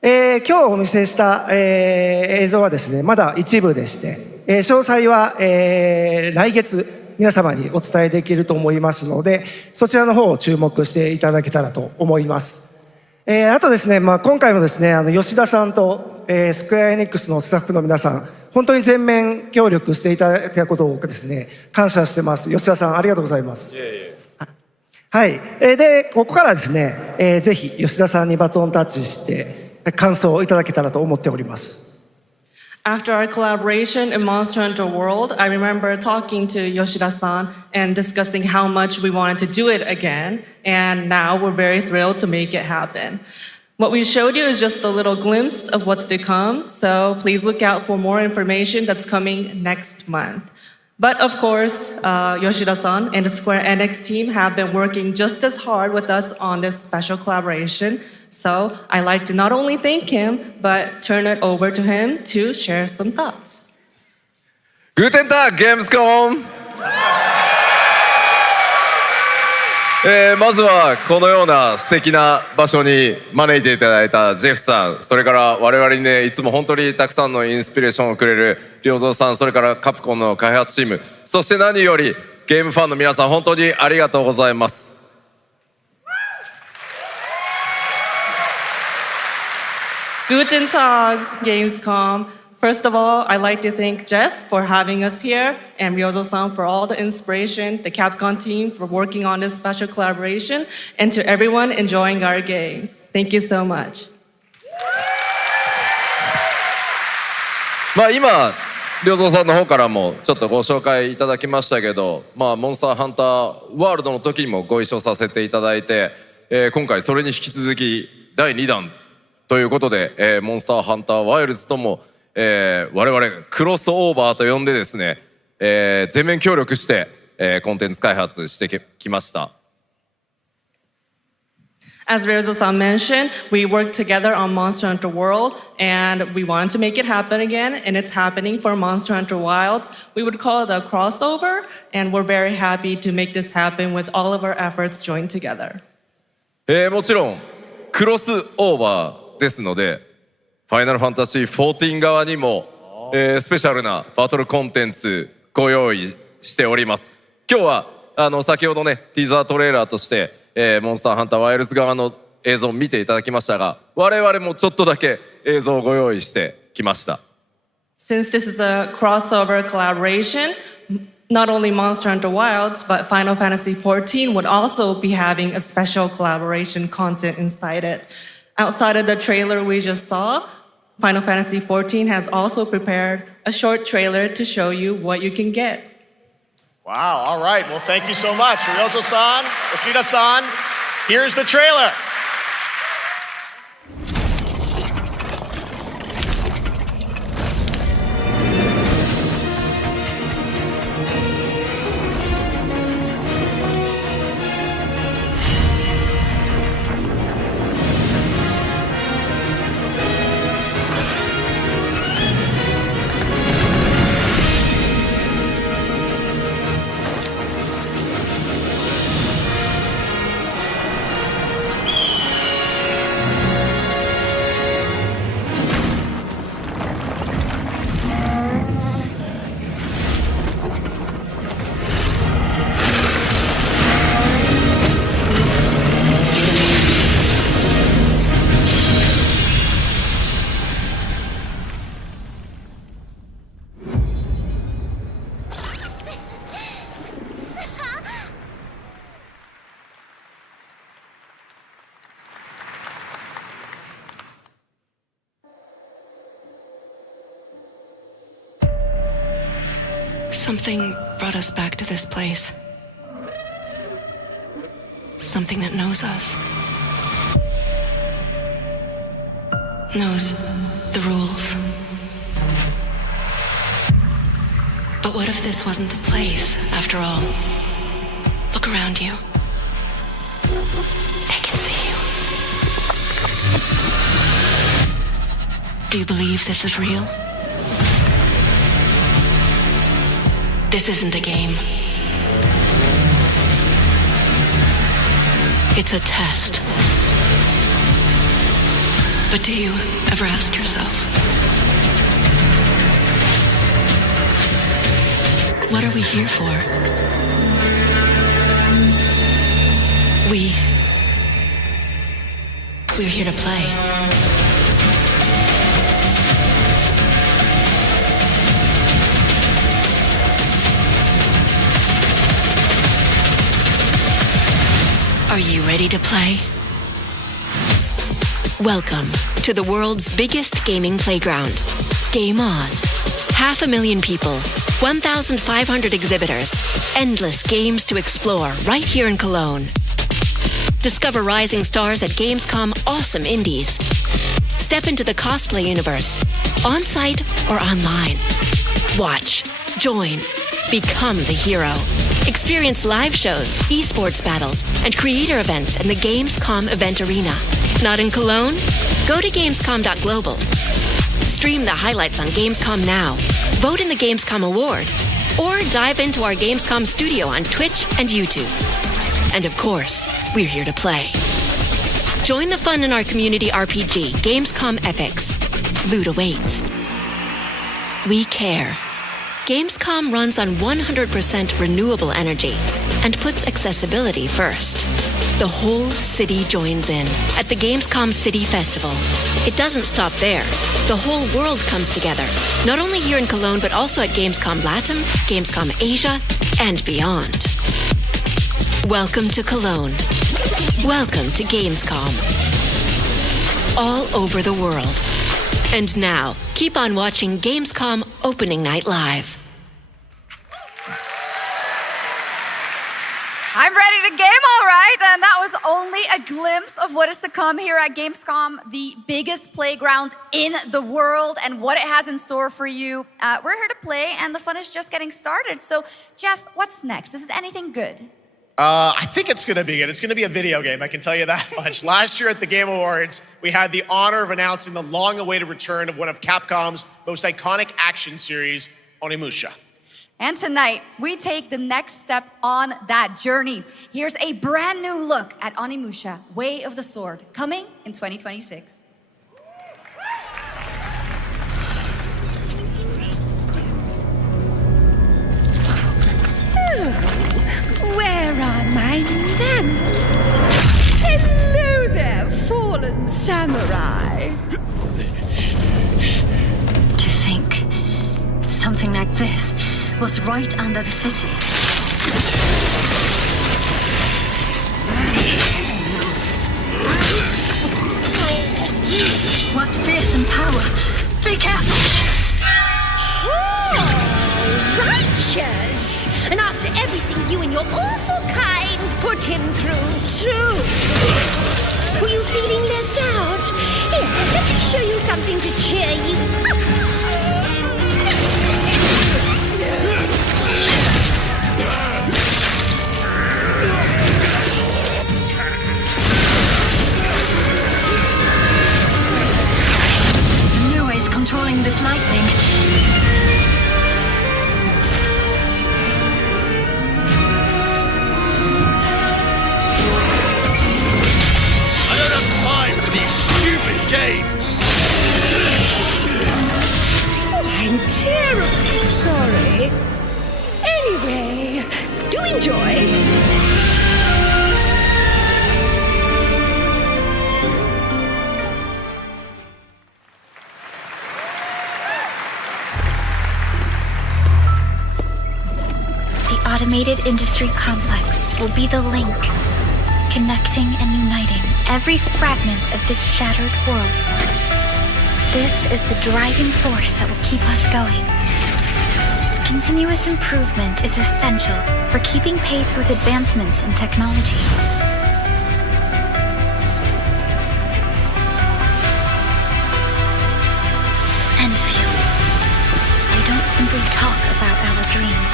今日お見せした、映像はですね、まだ一部でして、詳細は、来月皆様にお伝えできると思いますので、そちらの方を注目していただけたらと思います。あとですね、今回もですね、吉田さんと、スクエアエニックスのスタッフの皆さん、本当に全面協力していただいたことをですね、感謝してます。吉田さん、ありがとうございます。はい。で、ここからですね、ぜひ吉田さんにバトンタッチして、感想をいただけたらと思っております。After our collaboration in Monster Hunter World, I remember talking to Yoshida-san and discussing how much we wanted to do it again, and now we're very thrilled to make it happen. What we showed you is just a little glimpse of what's to come, so please look out for more information that's coming next month. But of course, Yoshida-san and the Square Enix team have been working just as hard with us on this special collaboration. So I'd like to not only thank him, but turn it over to him to share some thoughts. Guten Tag, Gamescom! まずはこのような素敵な場所に招いていただいたジェフさん、それから我々にね、いつも本当にたくさんのインスピレーションをくれる良三さん、それからカプコンの開発チーム、そして何よりゲームファンの皆さん、本当にありがとうございます。Guten Tag, Gamescom. First of all, I'd like to thank Jeff for having us here and Ryozo-san for all the inspiration, the Capcom team for working on this special collaboration, and to everyone enjoying our games. Thank you so much. 今、良三さんの方からもちょっとご紹介いただきましたけど、モンスターハンターワールドの時にもご一緒させていただいて、今回それに引き続き第2弾ということで、モンスターハンターワイルズとも我々クロスオーバーと呼んでですね、全面協力して、コンテンツ開発してきました。As Ryozo-san mentioned, we worked together on Monster Hunter World, and we wanted to make it happen again, and it's happening for Monster Hunter Wilds. We would call it a crossover, and we're very happy to make this happen with all of our efforts joined together. もちろんクロスオーバーですので、ファイナルファンタジー14側にも、スペシャルなバトルコンテンツご用意しております。今日は先ほどねティーザートレーラーとして、モンスターハンターワイルズ側の映像を見ていただきましたが、我々もちょっとだけ映像をご用意してきました。Since this is a crossover collaboration, not only Monster Hunter Wilds, but Final Fantasy XIV would also be having a special collaboration content inside it. Outside of the trailer we just saw, Final Fantasy XIV has also prepared a short trailer to show you what you can get. Wow, all right. Well, thank you so much. Ryozo-san, Yoshida-san, here's the trailer. Something brought us back to this place. Something that knows us. Knows the rules. But what if this wasn't the place, after all? Look around you. They can see you. Do you believe this is real? This isn't a game. It's a test. But do you ever ask yourself, what are we here for? We're here to play. Are you ready to play? Welcome to the world's biggest gaming playground. Game on. 500,000 people, 1,500 exhibitors, endless games to explore right here in Cologne. Discover rising stars at Gamescom awesome indies. Step into the cosplay universe, on-site or online. Watch, join, become the hero. Experience live shows, esports battles, and creator events in the Gamescom event arena. Not in Cologne? Go to Gamescom.global. Stream the highlights on Gamescom Now. Vote in the Gamescom Award. Or dive into our Gamescom studio on Twitch and YouTube. And of course, we're here to play. Join the fun in our community RPG, Gamescom Epics. Loot awaits. We care. Gamescom runs on 100% renewable energy and puts accessibility first. The whole city joins in at the Gamescom City Festival. It doesn't stop there. The whole world comes together, not only here in Cologne, but also at Gamescom Latam, Gamescom Asia, and beyond. Welcome to Cologne. Welcome to Gamescom. All over the world. And now, keep on watching Gamescom Opening Night Live. I'm ready to game, all right. And that was only a glimpse of what is to come here at Gamescom, the biggest playground in the world, and what it has in store for you. We're here to play, and the fun is just getting started. So, Jeff, what's next? Is it anything good? I think it's gonna be good. It's gonna be a video game, I can tell you that much. Last year at the Game Awards, we had the honor of announcing the long-awaited return of one of Capcom's most iconic action series, Onimusha. And tonight, we take the next step on that journey. Here's a brand new look at Onimusha, Way of the Sword, coming in 2026. Where are my manners? Hello there, fallen samurai. To think something like this was right under the city. What fearsome power! Be careful! Oh, righteous! And after everything you and your awful kind put him through, too. Were you feeling left out? Here, let me show you something to cheer you up. New ways controlling this lightning. Stupid games! Oh, I'm terribly sorry. Anyway, do enjoy. The automated industry complex will be the link, connecting and uniting every fragment of this shattered world. This is the driving force that will keep us going. Continuous improvement is essential for keeping pace with advancements in technology. Enfield. We don't simply talk about our dreams.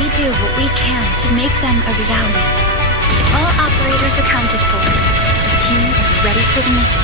We do what we can to make them a reality. All operators accounted for. The team is ready for the mission.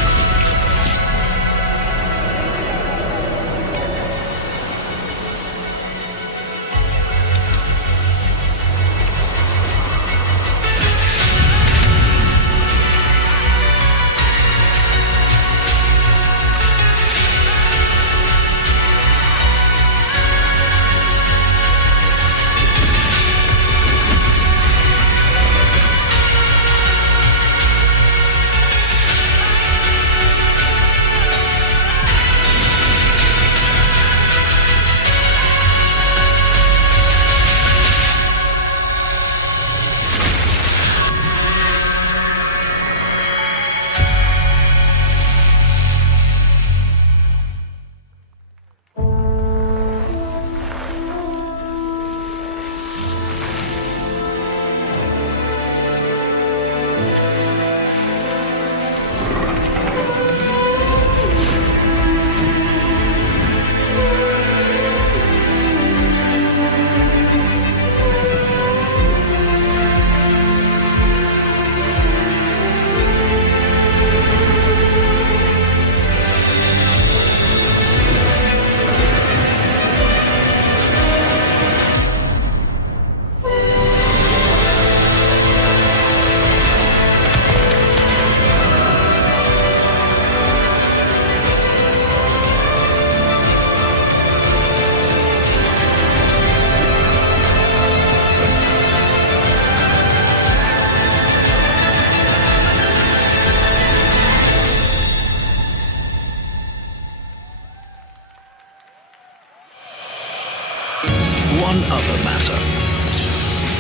One other matter.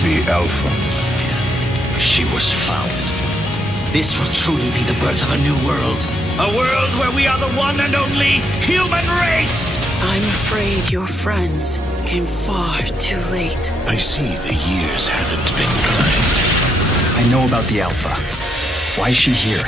The Alpha. She was found. This will truly be the birth of a new world. A world where we are the one and only human race! I'm afraid your friends came far too late. I see the years haven't been kind. I know about the Alpha. Why is she here?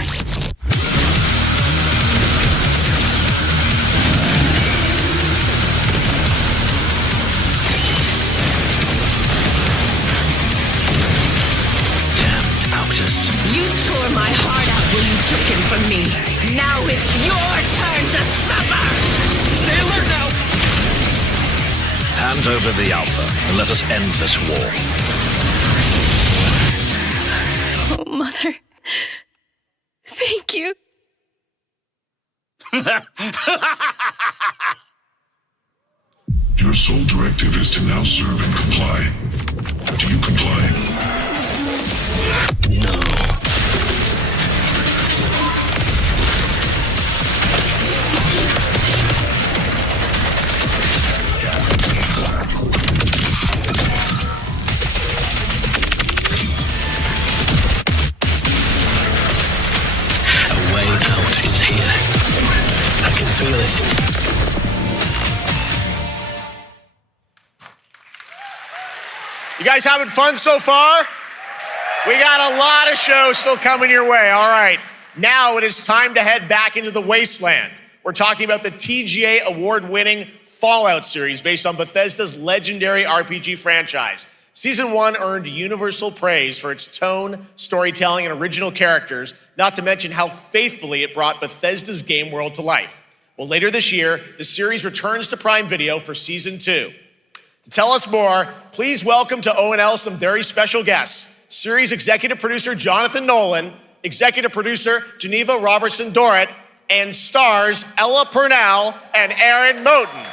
chicken from me. Now it's your turn to suffer! Stay alert now! Hand over the Alpha and let us end this war. Oh, Mother. Thank you. Your sole directive is to now serve and comply. Do you comply? No. A way out is here. I can feel it. You guys having fun so far? We got a lot of shows still coming your way. All right, now it is time to head back into the wasteland. We're talking about the TGA award-winning Fallout series based on Bethesda's legendary RPG franchise. Season 1 earned universal praise for its tone, storytelling, and original characters, not to mention how faithfully it brought Bethesda's game world to life. Well, later this year, the series returns to Prime Video for Season 2. To tell us more, please welcome to ONL some very special guests. Series executive producer Jonathan Nolan, executive producer Geneva Robertson-Dorrit, and stars Ella Purnell and Aaron Moten.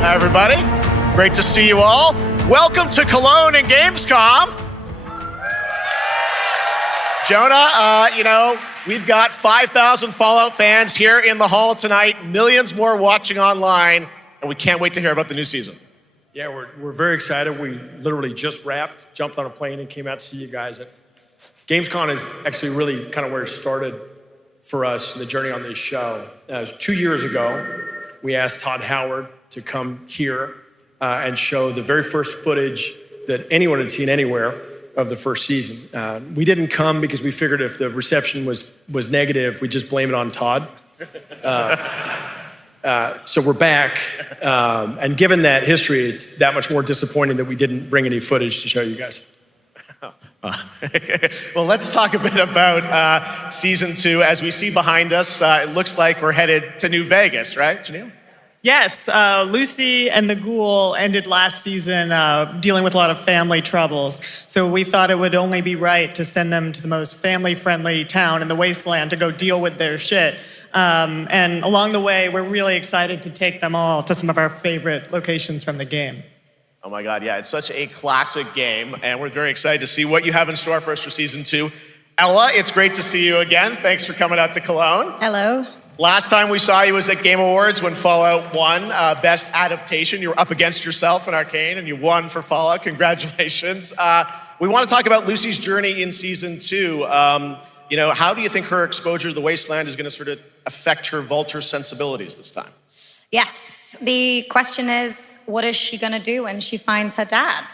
Hi, everybody. Great to see you all. Welcome to Cologne and Gamescom. Jonah, we've got 5,000 Fallout fans here in the hall tonight, millions more watching online, and we can't wait to hear about the new season. Yeah, we're very excited. We literally just wrapped, jumped on a plane, and came out to see you guys. Gamescom is actually really kind of where it started for us, the journey on this show. It was 2 years ago. We asked Todd Howard to come here and show the very first footage that anyone had seen anywhere of the first season. We didn't come because we figured if the reception was negative, we'd just blame it on Todd. So we're back, and given that history, it's that much more disappointing that we didn't bring any footage to show you guys. Well, let's talk a bit about Season 2. As we see behind us, it looks like we're headed to New Vegas, right, Janelle? Yes, Lucy and the Ghoul ended last season dealing with a lot of family troubles. So we thought it would only be right to send them to the most family-friendly town in the wasteland to go deal with their shit. And along the way, we're really excited to take them all to some of our favorite locations from the game. Oh my God, yeah, it's such a classic game, and we're very excited to see what you have in store for us for Season 2. Ella, it's great to see you again. Thanks for coming out to Cologne. Hello. Last time we saw you was at Game Awards when Fallout won Best Adaptation. You were up against yourself in Arcane, and you won for Fallout. Congratulations. We want to talk about Lucy's journey in Season 2. How do you think her exposure to the Wasteland is going to sort of affect her Vulture sensibilities this time? Yes, the question is, what is she going to do when she finds her dad?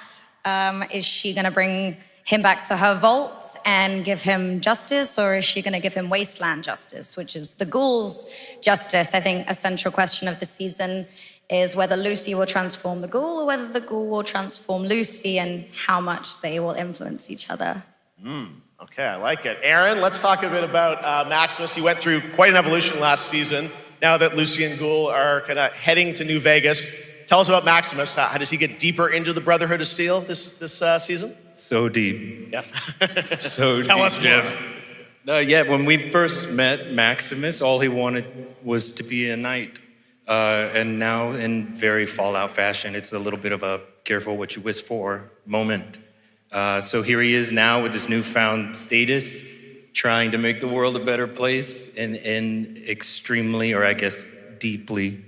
Is she going to bring him back to her vault and give him justice, or is she going to give him wasteland justice, which is the Ghoul's justice? I think a central question of the season is whether Lucy will transform the Ghoul or whether the Ghoul will transform Lucy, and how much they will influence each other. Okay, I like it. Aaron, let's talk a bit about Maximus. He went through quite an evolution last season. Now that Lucy and Ghoul are kind of heading to New Vegas, tell us about Maximus. How does he get deeper into the Brotherhood of Steel this season? So deep. Yes. So Tell deep, us more. Jeff. When we first met Maximus, all he wanted was to be a knight. And now, in very Fallout fashion, it's a little bit of a careful what you wish for moment. So here he is now with his newfound status, trying to make the world a better place in extremely, or I guess deeply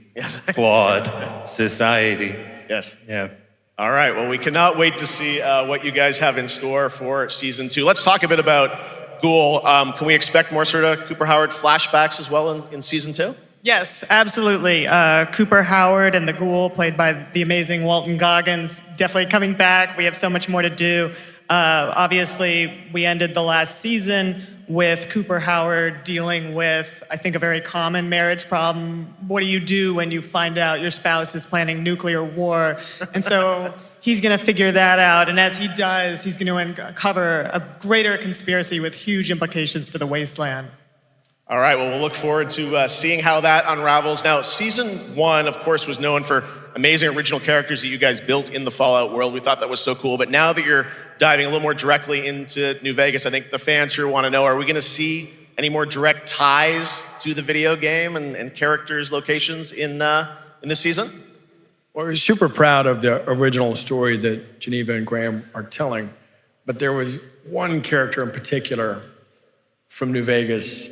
flawed society. Yes. Yeah. All right, well, we cannot wait to see what you guys have in store for Season 2. Let's talk a bit about Ghoul. Can we expect more sort of Cooper Howard flashbacks as well in Season 2? Yes, absolutely. Cooper Howard and the Ghoul, played by the amazing Walton Goggins, definitely coming back. We have so much more to do. Obviously, we ended the last season with Cooper Howard dealing with, I think, a very common marriage problem. What do you do when you find out your spouse is planning nuclear war? And so he's going to figure that out. And as he does, he's going to uncover a greater conspiracy with huge implications for the Wasteland. All right, well, we'll look forward to seeing how that unravels. Now, season 1, of course, was known for amazing original characters that you guys built in the Fallout world. We thought that was so cool. But now that you're diving a little more directly into New Vegas, I think the fans here want to know, are we going to see any more direct ties to the video game and characters, locations in this season? Well, we're super proud of the original story that Geneva and Graham are telling. But there was one character in particular from New Vegas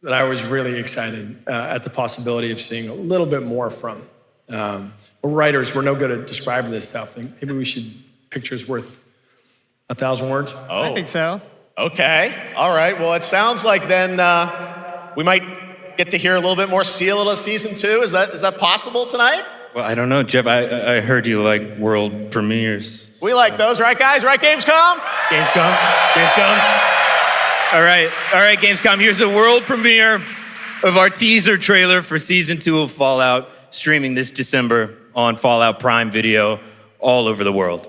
that I was really excited at the possibility of seeing a little bit more from. We're writers, we're no good at describing this stuff. Maybe we should, pictures worth 1,000 words? Oh. I think so. Okay, all right. Well, it sounds like then we might get to hear a little bit more Seal of Season 2. Is that possible tonight? Well, I don't know, Jeff. I heard you like world premieres. We like those, right, guys? Right, Gamescom? Gamescom. All right, Gamescom. Here's a world premiere of our teaser trailer for Season 2 of Fallout, streaming this December on Fallout Prime Video all over the world.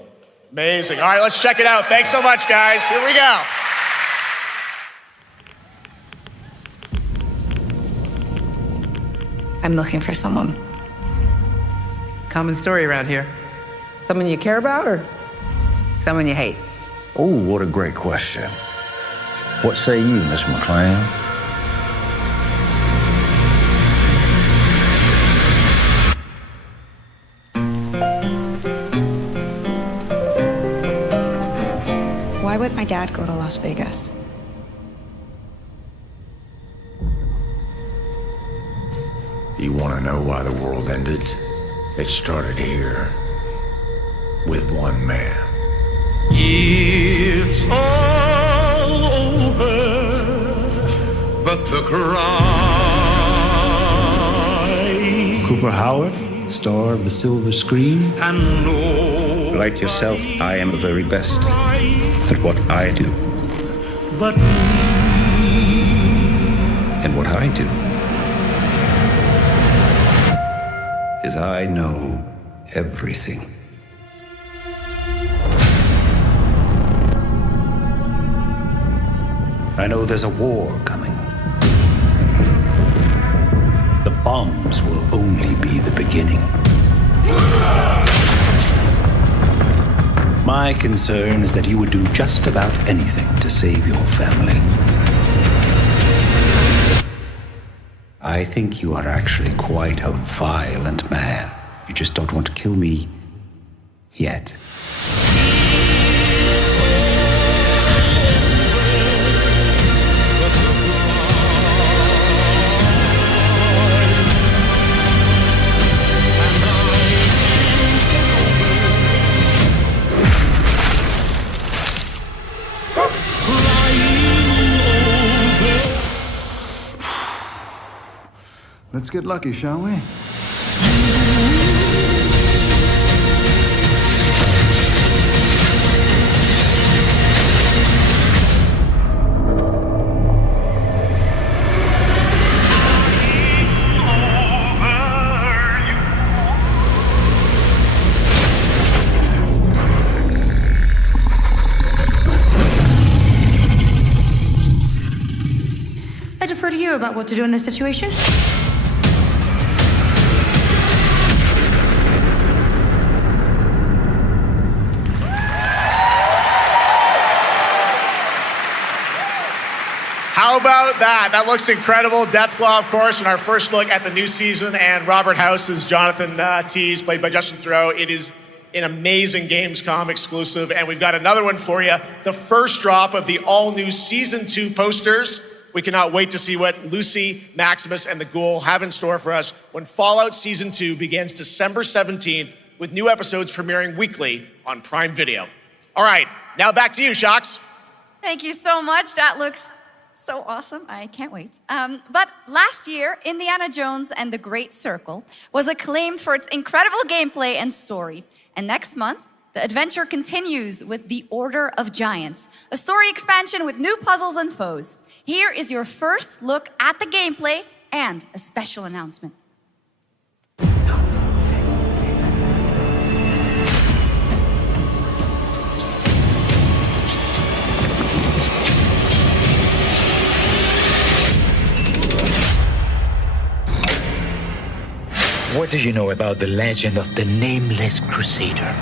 Amazing. All right, let's check it out. Thanks so much, guys. Here we go. I'm looking for someone. Common story around here. Someone you care about or someone you hate? Oh, what a great question. What say you, Miss McLean? Why would my dad go to Las Vegas? You want to know why the world ended? It started here with one man. It's all over, but the cry. Cooper Howard, star of the silver screen. And no, like yourself, I am the very best at what I do. But and what I do is I know everything. I know there's a war coming. The bombs will only be the beginning. My concern is that you would do just about anything to save your family. I think you are actually quite a violent man. You just don't want to kill me yet. Let's get lucky, shall we? I defer to you about what to do in this situation. How about that? That looks incredible. Deathclaw, of course, in our first look at the new season, and Robert House is Jonathan Tees, played by Justin Theroux. It is an amazing Gamescom exclusive, and we've got another one for you. The first drop of the all-new Season 2 posters. We cannot wait to see what Lucy, Maximus, and the Ghoul have in store for us when Fallout Season 2 begins December 17th, with new episodes premiering weekly on Prime Video. All right, now back to you, Shox. Thank you so much. That looks So awesome. I can't wait. But last year, Indiana Jones and the Great Circle was acclaimed for its incredible gameplay and story. And next month, the adventure continues with The Order of Giants, a story expansion with new puzzles and foes. Here is your first look at the gameplay and a special announcement. What do you know about the legend of the Nameless Crusader?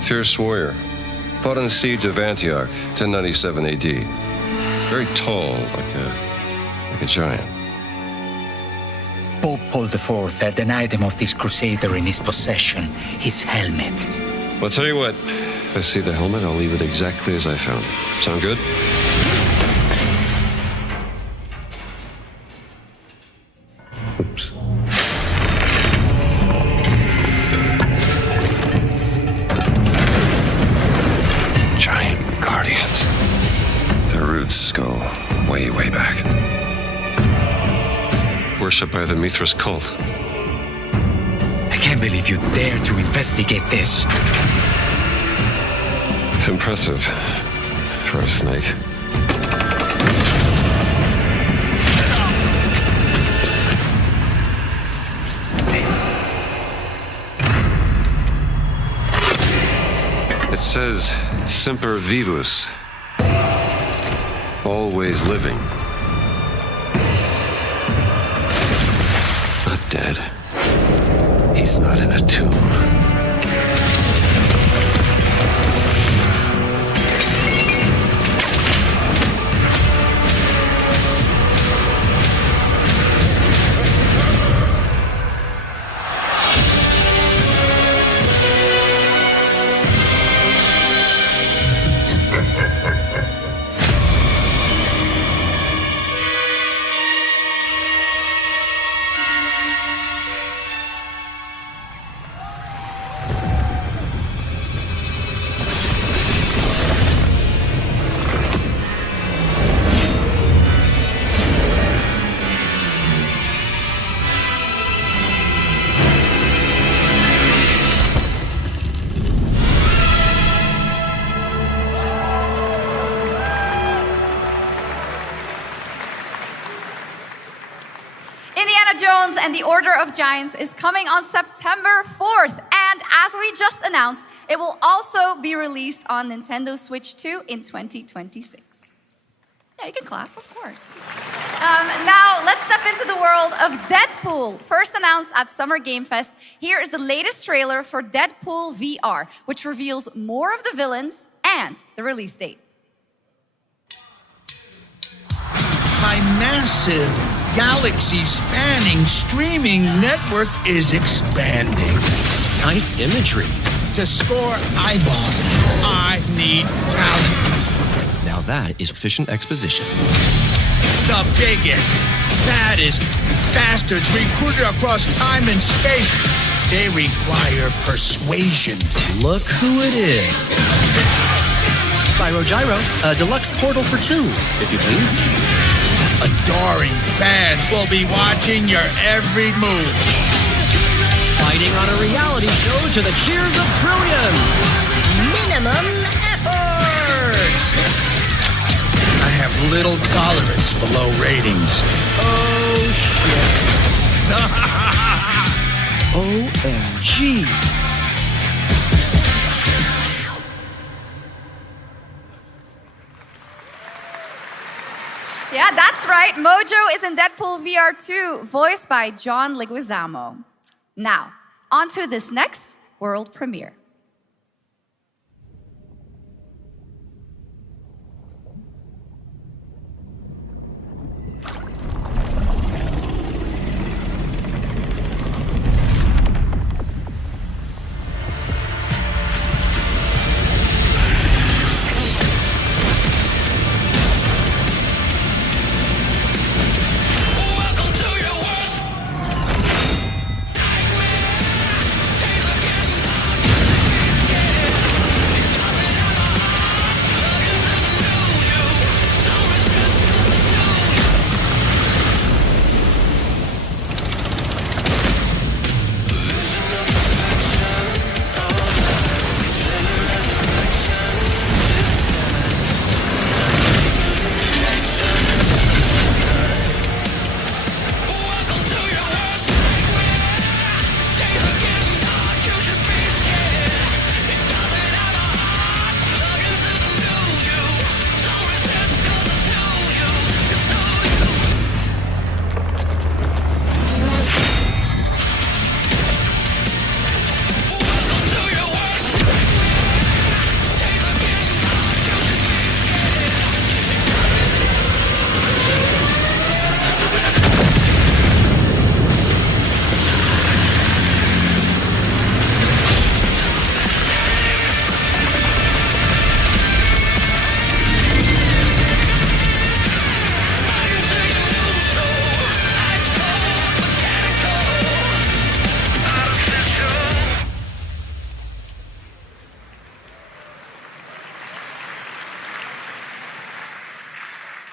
Fierce warrior. Fought in the siege of Antioch, 1097 AD. Very tall, like a giant. Pope Paul IV had an item of this crusader in his possession, his helmet. Well, I'll tell you what. If I see the helmet, I'll leave it exactly as I found it. Sound good? Oops. Giant guardians. Their roots go way, way back. Worshipped by the Mithras cult. I can't believe you dare to investigate this. It's impressive for a snake. It says Semper Vivus, always living. Not dead. He's not in a tomb. Indiana Jones and the Order of Giants is coming on September 4th. And as we just announced, it will also be released on Nintendo Switch 2 in 2026. Yeah, you can clap, of course. Now, let's step into the world of Deadpool. First announced at Summer Game Fest, here is the latest trailer for Deadpool VR, which reveals more of the villains and the release date. My massive, galaxy-spanning streaming network is expanding. Nice imagery. To score eyeballs, I need talent. Now that is efficient exposition. The biggest, baddest bastards recruited across time and space. They require persuasion. Look who it is. Spyro Gyro, a deluxe portal for 2, if you please. Adoring fans will be watching your every move. Fighting on a reality show to the cheers of trillions. Minimum effort. I have little tolerance for low ratings. Oh, shit. OMG. Yeah, that's right. Mojo is in Deadpool VR 2, voiced by John Leguizamo. Now, on to this next world premiere.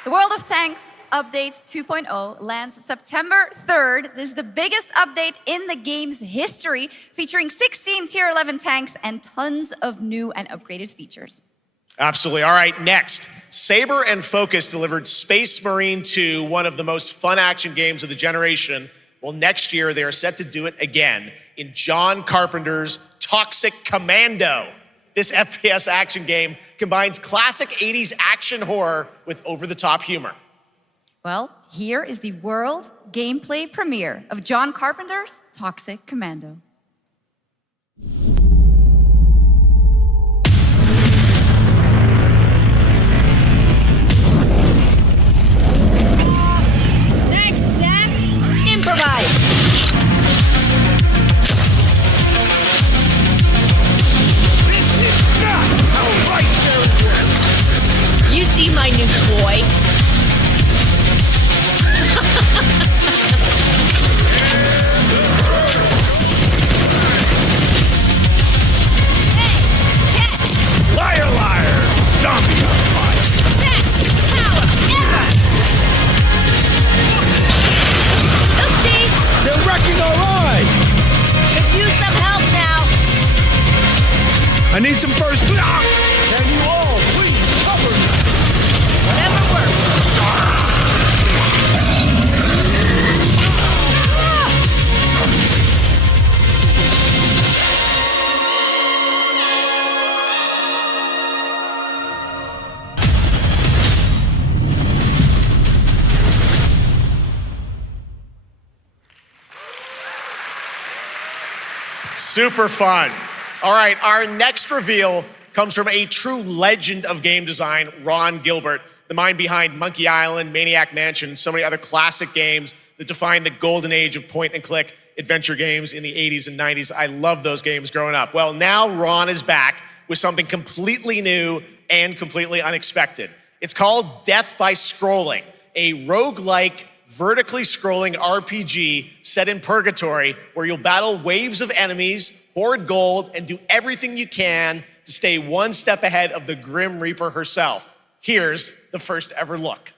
The World of Tanks Update 2.0 lands September 3rd. This is the biggest update in the game's history, featuring 16 Tier 11 tanks and tons of new and upgraded features. Absolutely. All right, next. Saber and Focus delivered Space Marine 2, one of the most fun action games of the generation. Well, next year they are set to do it again in John Carpenter's Toxic Commando. This FPS action game combines classic 80s action horror with over-the-top humor. Well, here is the world gameplay premiere of John Carpenter's Toxic Commando. Next step, improvise. This is not how right-sharing works. You see my new toy? Liar, liar, zombie on fire. Best power ever! Oopsie! They're wrecking our ride. Could use some help now. I need some first block. Can you all please cover me? Whatever works. Super fun. All right, our next reveal comes from a true legend of game design, Ron Gilbert, the mind behind Monkey Island, Maniac Mansion, and so many other classic games that defined the golden age of point-and-click adventure games in the 80s and 90s. I loved those games growing up. Well, now Ron is back with something completely new and completely unexpected. It's called Death by Scrolling, a roguelike, vertically scrolling RPG set in purgatory where you'll battle waves of enemies, hoard gold, and do everything you can to stay one step ahead of the Grim Reaper herself. Here's the first ever look.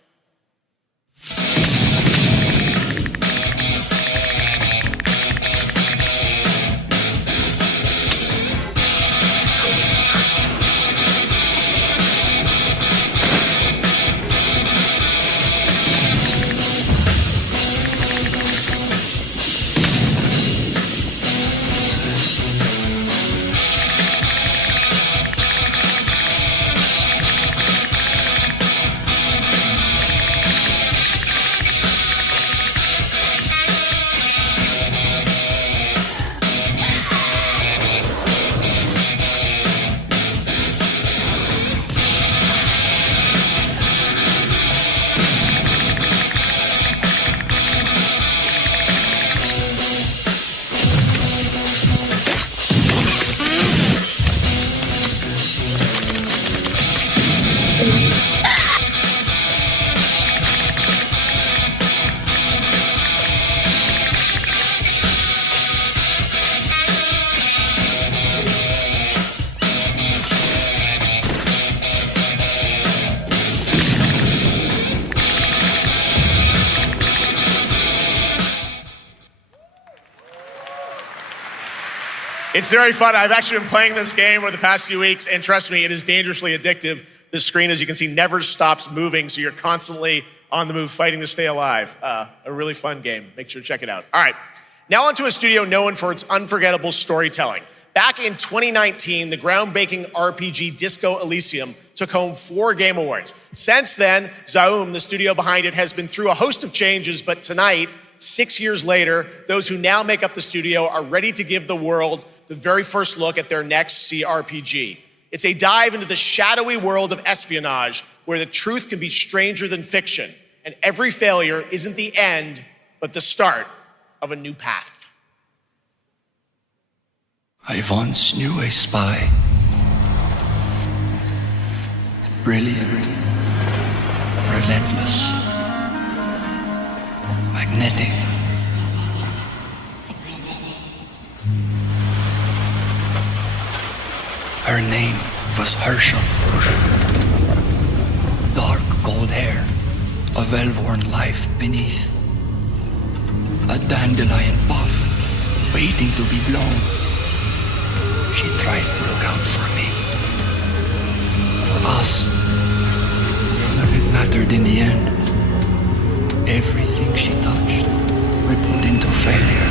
It's very fun. I've actually been playing this game over the past few weeks, and trust me, it is dangerously addictive. The screen, as you can see, never stops moving, so you're constantly on the move, fighting to stay alive. A really fun game. Make sure to check it out. All right, now onto a studio known for its unforgettable storytelling. Back in 2019, the groundbreaking RPG Disco Elysium took home 4 Game Awards. Since then, Zaum, the studio behind it, has been through a host of changes, but tonight, 6 years later, those who now make up the studio are ready to give the world the very first look at their next CRPG. It's a dive into the shadowy world of espionage, where the truth can be stranger than fiction, and every failure isn't the end, but the start of a new path. I once knew a spy. Brilliant, relentless, magnetic. Her name was Herschel. Dark gold hair, well-worn life beneath. A dandelion puff, waiting to be blown. She tried to look out for me. For us. None of it mattered in the end. Everything she touched rippled into failure.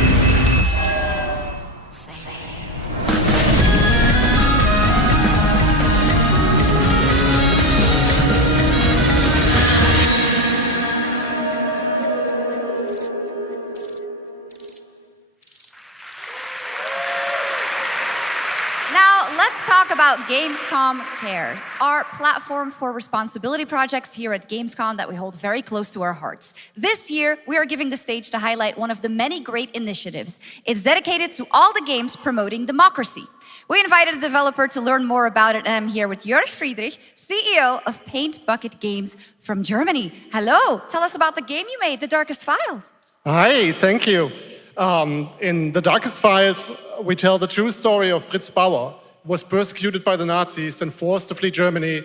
Let's talk about Gamescom Cares, our platform for responsibility projects here at Gamescom that we hold very close to our hearts. This year, we are giving the stage to highlight one of the many great initiatives. It's dedicated to all the games promoting democracy. We invited a developer to learn more about it, and I'm here with Jörg Friedrich, CEO of Paint Bucket Games from Germany. Hello, tell us about the game you made, The Darkest Files. Hi, thank you. In The Darkest Files, we tell the true story of Fritz Bauer, who was persecuted by the Nazis and forced to flee Germany,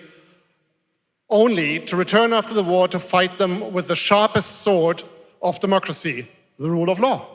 only to return after the war to fight them with the sharpest sword of democracy, the rule of law.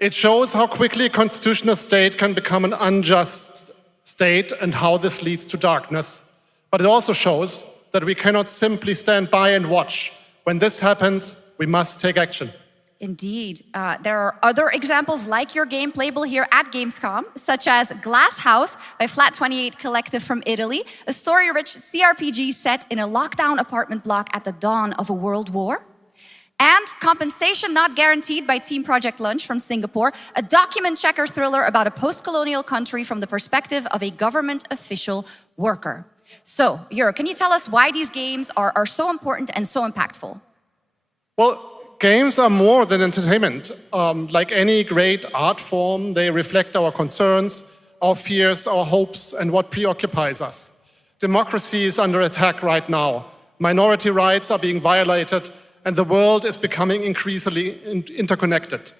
It shows how quickly a constitutional state can become an unjust state and how this leads to darkness. But it also shows that we cannot simply stand by and watch. When this happens, we must take action. Indeed. There are other examples like your game playable here at Gamescom, such as Glass House by Flat28 Collective from Italy, a story-rich CRPG set in a lockdown apartment block at the dawn of a world war. And Compensation Not Guaranteed by Team Project Lunch from Singapore, a document checker thriller about a post-colonial country from the perspective of a government official worker. So, Jörg, can you tell us why these games are so important and so impactful? Well, games are more than entertainment. Like any great art form, they reflect our concerns, our fears, our hopes, and what preoccupies us. Democracy is under attack right now. Minority rights are being violated, and the world is becoming increasingly interconnected.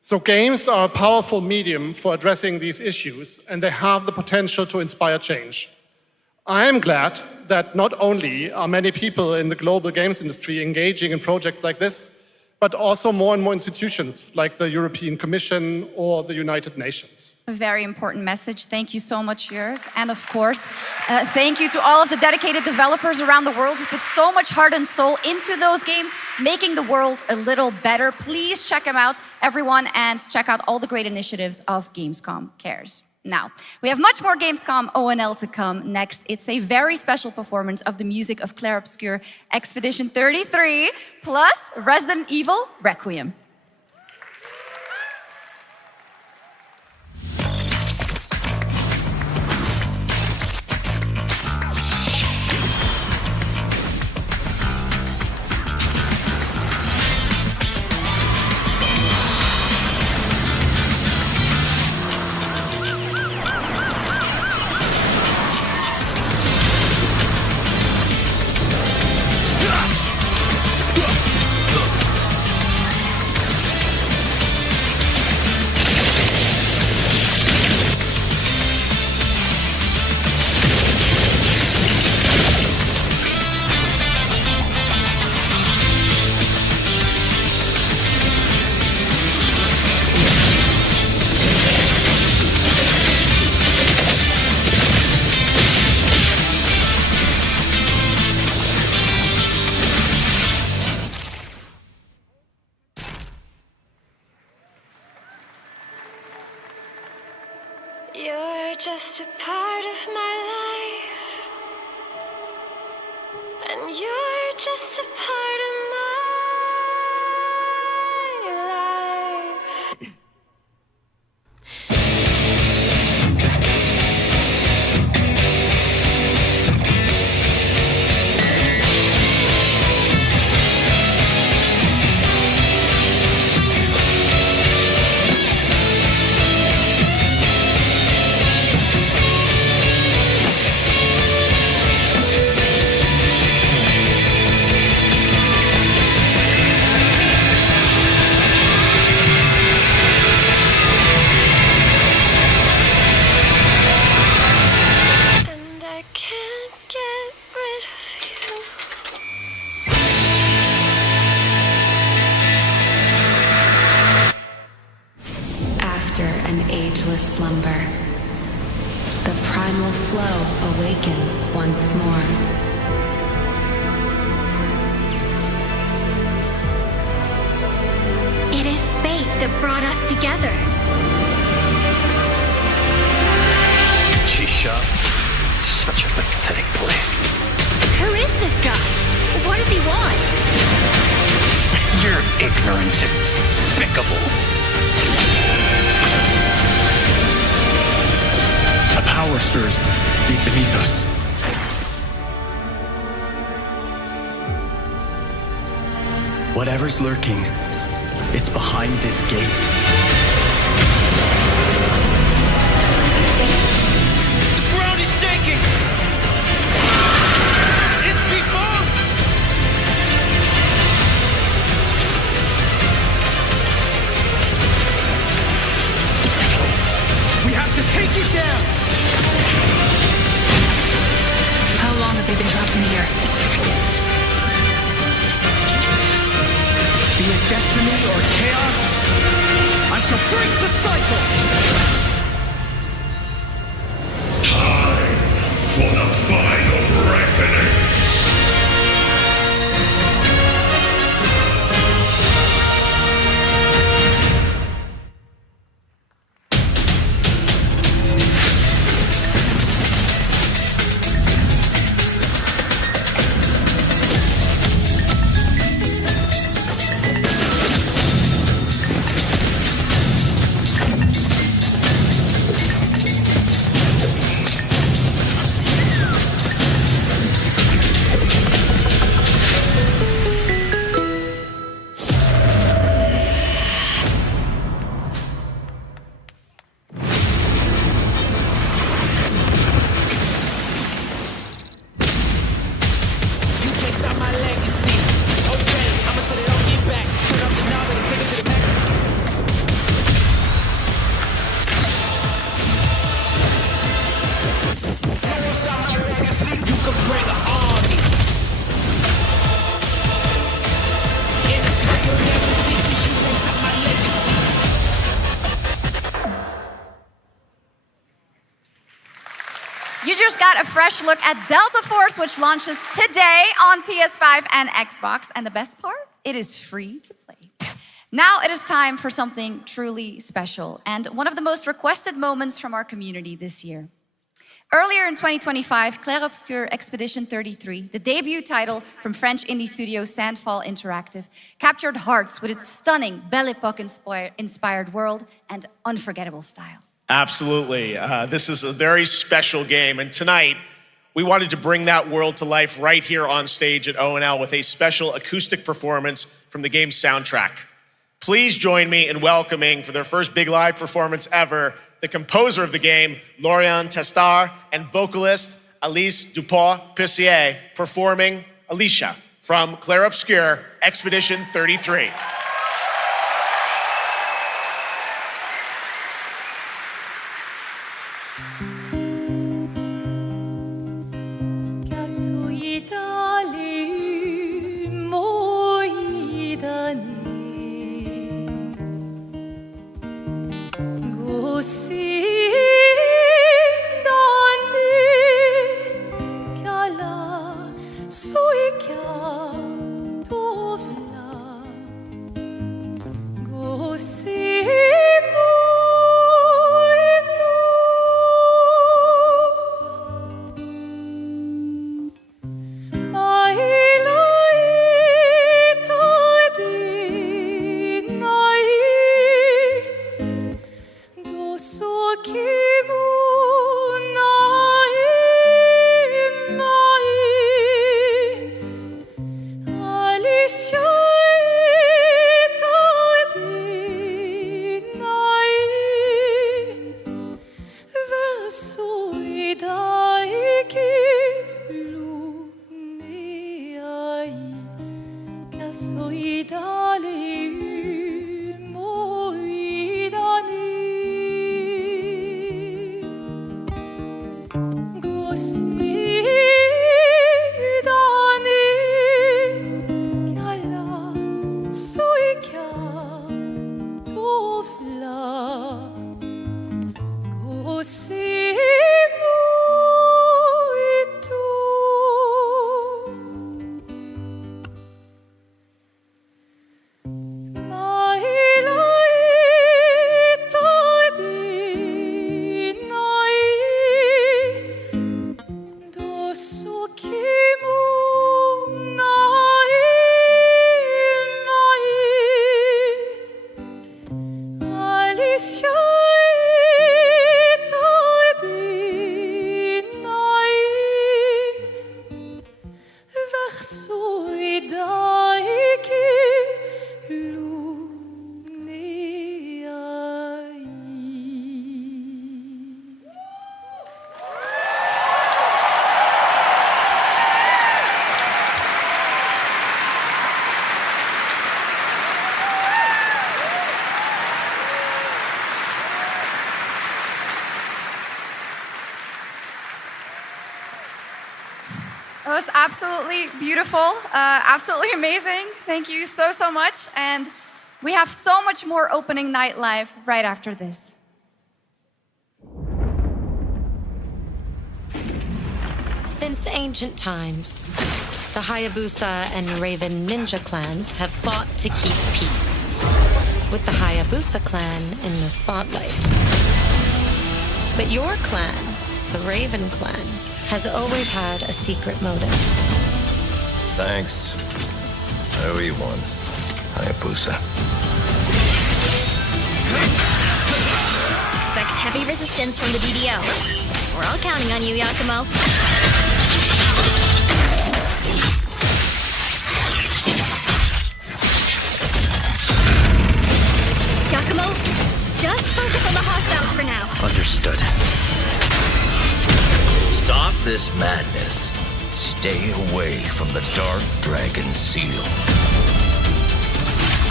So games are a powerful medium for addressing these issues, and they have the potential to inspire change. I am glad that not only are many people in the global games industry engaging in projects like this, but also more and more institutions like the European Commission or the United Nations. A very important message. Thank you so much, Jörg. And of course, thank you to all of the dedicated developers around the world who put so much heart and soul into those games, making the world a little better. Please check them out, everyone, and check out all the great initiatives of Gamescom Cares. Now, we have much more Gamescom ONL to come next. It's a very special performance of the music of Clair Obscur Expedition 33, plus Resident Evil Requiem. You're just a part of my life, and you're just a part of my life. a slumber. The primal flow awakens once more. It is fate that brought us together. Shisha, such a pathetic place. Who is this guy? What does he want? Your ignorance is despicable. A power stirs deep beneath us. Whatever's lurking, it's behind this gate. The ground is shaking! It's people! We have to take it down! How long have they been trapped in here? Be it destiny or chaos, I shall break the cycle! Time for the final reckoning. You just got a fresh look at Delta Force, which launches today on PS5 and Xbox. And the best part, it is free to play. Now it is time for something truly special and one of the most requested moments from our community this year. Earlier in 2025, Clair Obscur Expedition 33, the debut title from French indie studio Sandfall Interactive, captured hearts with its stunning Belle Epoque-inspired world and unforgettable style. Absolutely. This is a very special game, and tonight we wanted to bring that world to life right here on stage at ONL with a special acoustic performance from the game's soundtrack. Please join me in welcoming, for their first big live performance ever, the composer of the game, Laurent Testard, and vocalist Alice Dupont-Pessier, performing Alicia from Clair Obscur Expedition 33. It was absolutely beautiful, absolutely amazing. Thank you so, so much. And we have so much more opening night live right after this. Since ancient times, the Hayabusa and Raven ninja clans have fought to keep peace, with the Hayabusa clan in the spotlight. But your clan, the Raven clan, has always had a secret motive. Thanks. We won. Hayabusa. Expect heavy resistance from the BDO. We're all counting on you, Yakumo. Yakumo, just focus on the hostiles for now. Understood. Stop this madness. Stay away from the Dark Dragon Seal.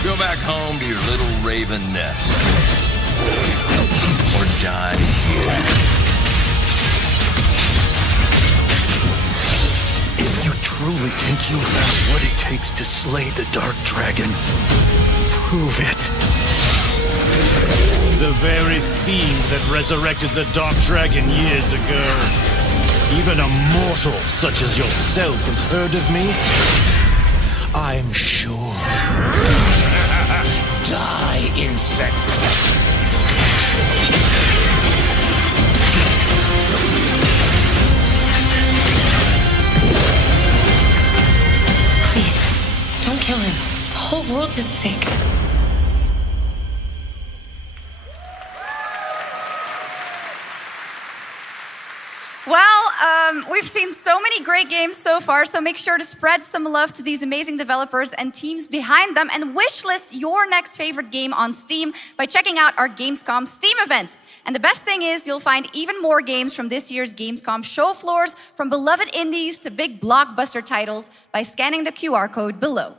Go back home to your little raven nest. Or die here. If you truly think you have what it takes to slay the Dark Dragon, prove it. The very fiend that resurrected the Dark Dragon years ago. Even a mortal such as yourself has heard of me? I'm sure. Die, insect. Please, don't kill him. The whole world's at stake. Well, we've seen so many great games so far, so make sure to spread some love to these amazing developers and teams behind them, and wishlist your next favorite game on Steam by checking out our Gamescom Steam event. And the best thing is you'll find even more games from this year's Gamescom show floors, from beloved indies to big blockbuster titles, by scanning the QR code below.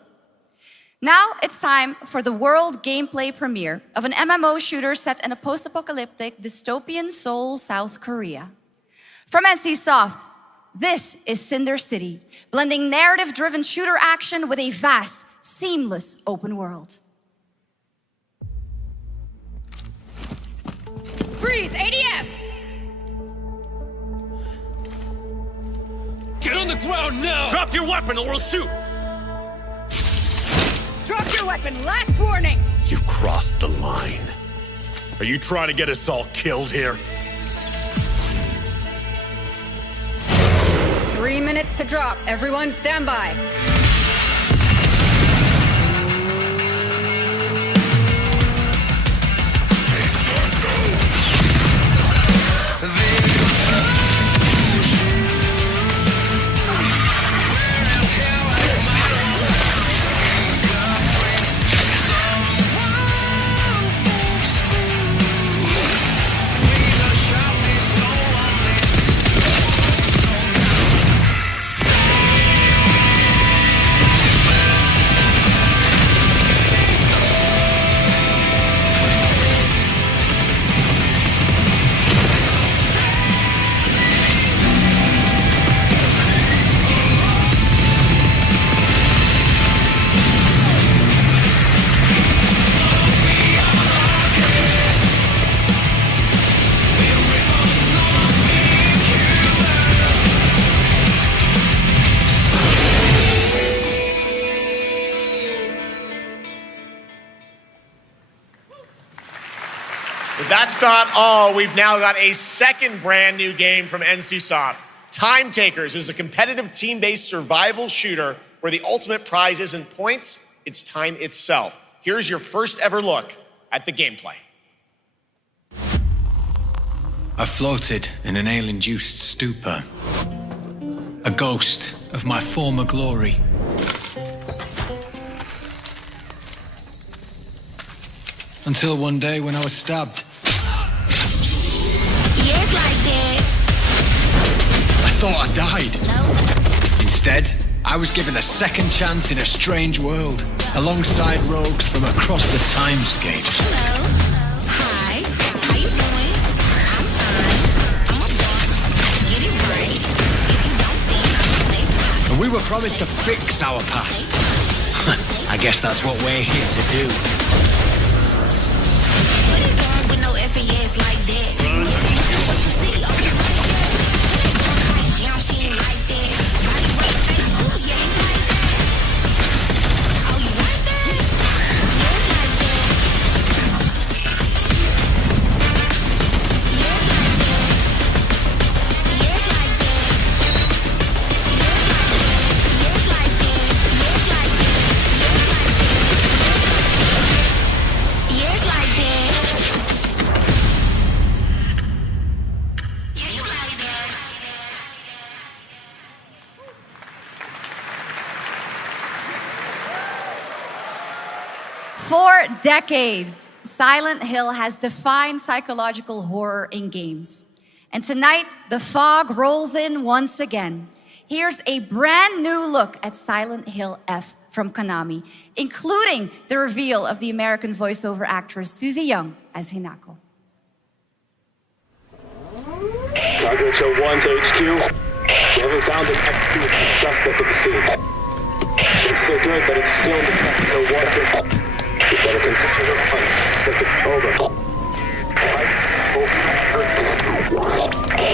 Now it's time for the world gameplay premiere of an MMO shooter set in a post-apocalyptic dystopian Seoul, South Korea. From NCSoft, this is Cinder City, blending narrative-driven shooter action with a vast, seamless open world. Freeze, ADF! Get on the ground now! Drop your weapon or we'll shoot! Drop your weapon, last warning! You've crossed the line. Are you trying to get us all killed here? 3 minutes to drop. Everyone stand by. But that's not all. We've now got a second brand new game from NCSoft. Time Takers is a competitive team-based survival shooter where the ultimate prize isn't points, it's time itself. Here's your first ever look at the gameplay. I floated in an ale-induced stupor, a ghost of my former glory. Until one day when I was stabbed. Yes, like that. I thought I died. No. Instead, I was given a second chance in a strange world, alongside rogues from across the timescape. Hello. Hi. How you doing? I'm fine. I'm a boss. Get it right. If you don't, then I'll say bye. And we were promised to fix our past. I guess that's what we're here to do. What you doing with no FES like that? See, oh, you don't seem like that. Body right face, ooh, yeah, you like that. Oh, you like that? Yes, like that. Yes, like that. Yes, like that. Yes, like that. Yes, like that. Yes, like that. For decades, Silent Hill has defined psychological horror in games. And tonight, the fog rolls in once again. Here's a brand new look at Silent Hill F from Konami, including the reveal of the American voiceover actress Susie Young as Hinako. Cargo Show 1 to HQ. We haven't found an active suspect at the scene. Chances are good, but it's still in the fact no water. You better consider your hunt. Over.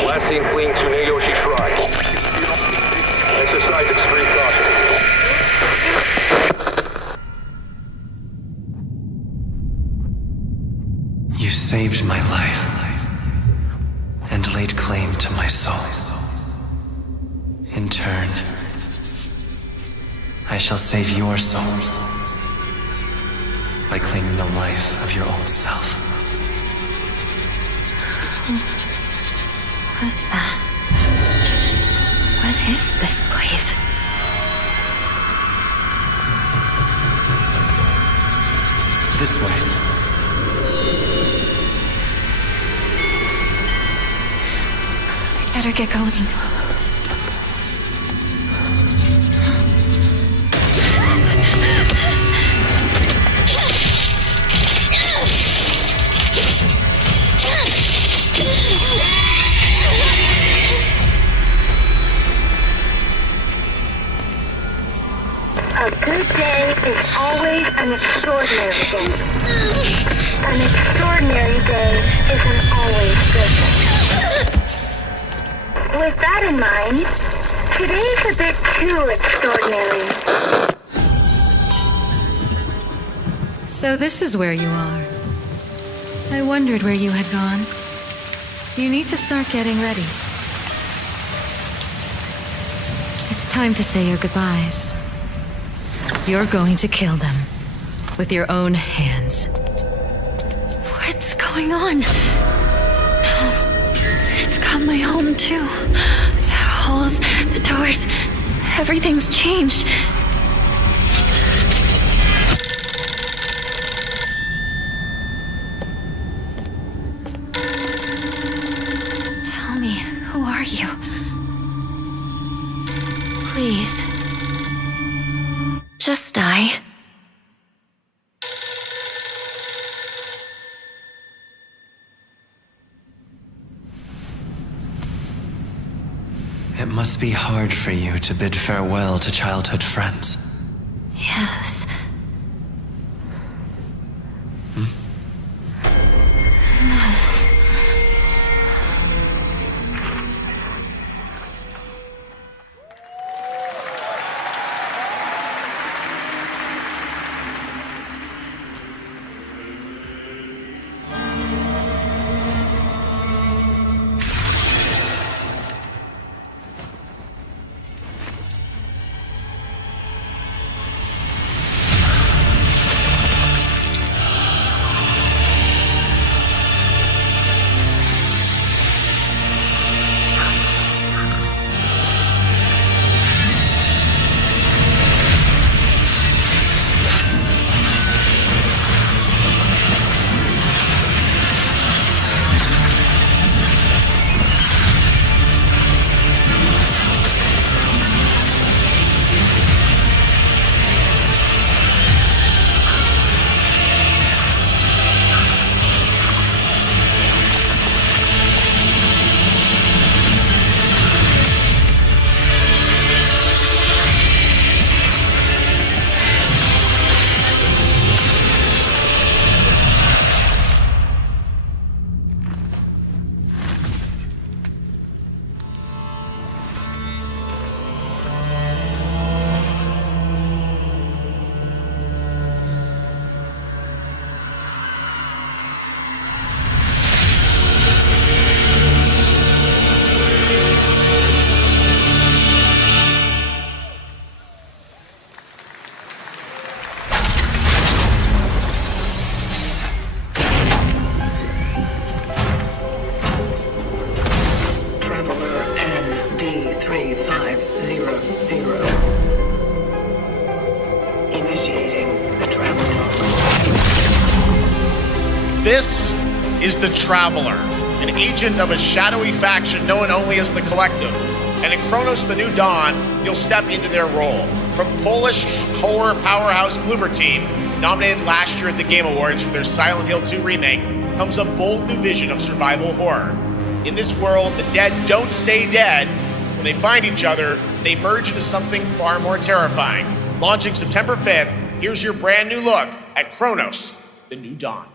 Last seen fleeing Tsuneyoshi Shrine. Exercise extreme caution. You saved my life and laid claim to my soul. In turn, I shall save your souls by claiming the life of your own self. Who was that? What is this place? This way. I better get going. A good day is always an extraordinary day. An extraordinary day isn't always good. With that in mind, today's a bit too extraordinary. So this is where you are. I wondered where you had gone. You need to start getting ready. It's time to say your goodbyes. You're going to kill them with your own hands. What's going on? No. It's got my home too. The halls, the doors, everything's changed. Tell me, who are you? Please. Just die. It must be hard for you to bid farewell to childhood friends. Yes. is the Traveler, an agent of a shadowy faction known only as the Collective. And in Chronos: The New Dawn, you'll step into their role. From Polish horror powerhouse Bloober Team, nominated last year at the Game Awards for their Silent Hill 2 remake, comes a bold new vision of survival horror. In this world, the dead don't stay dead. When they find each other, they merge into something far more terrifying. Launching September 5th, here's your brand new look at Chronos: The New Dawn.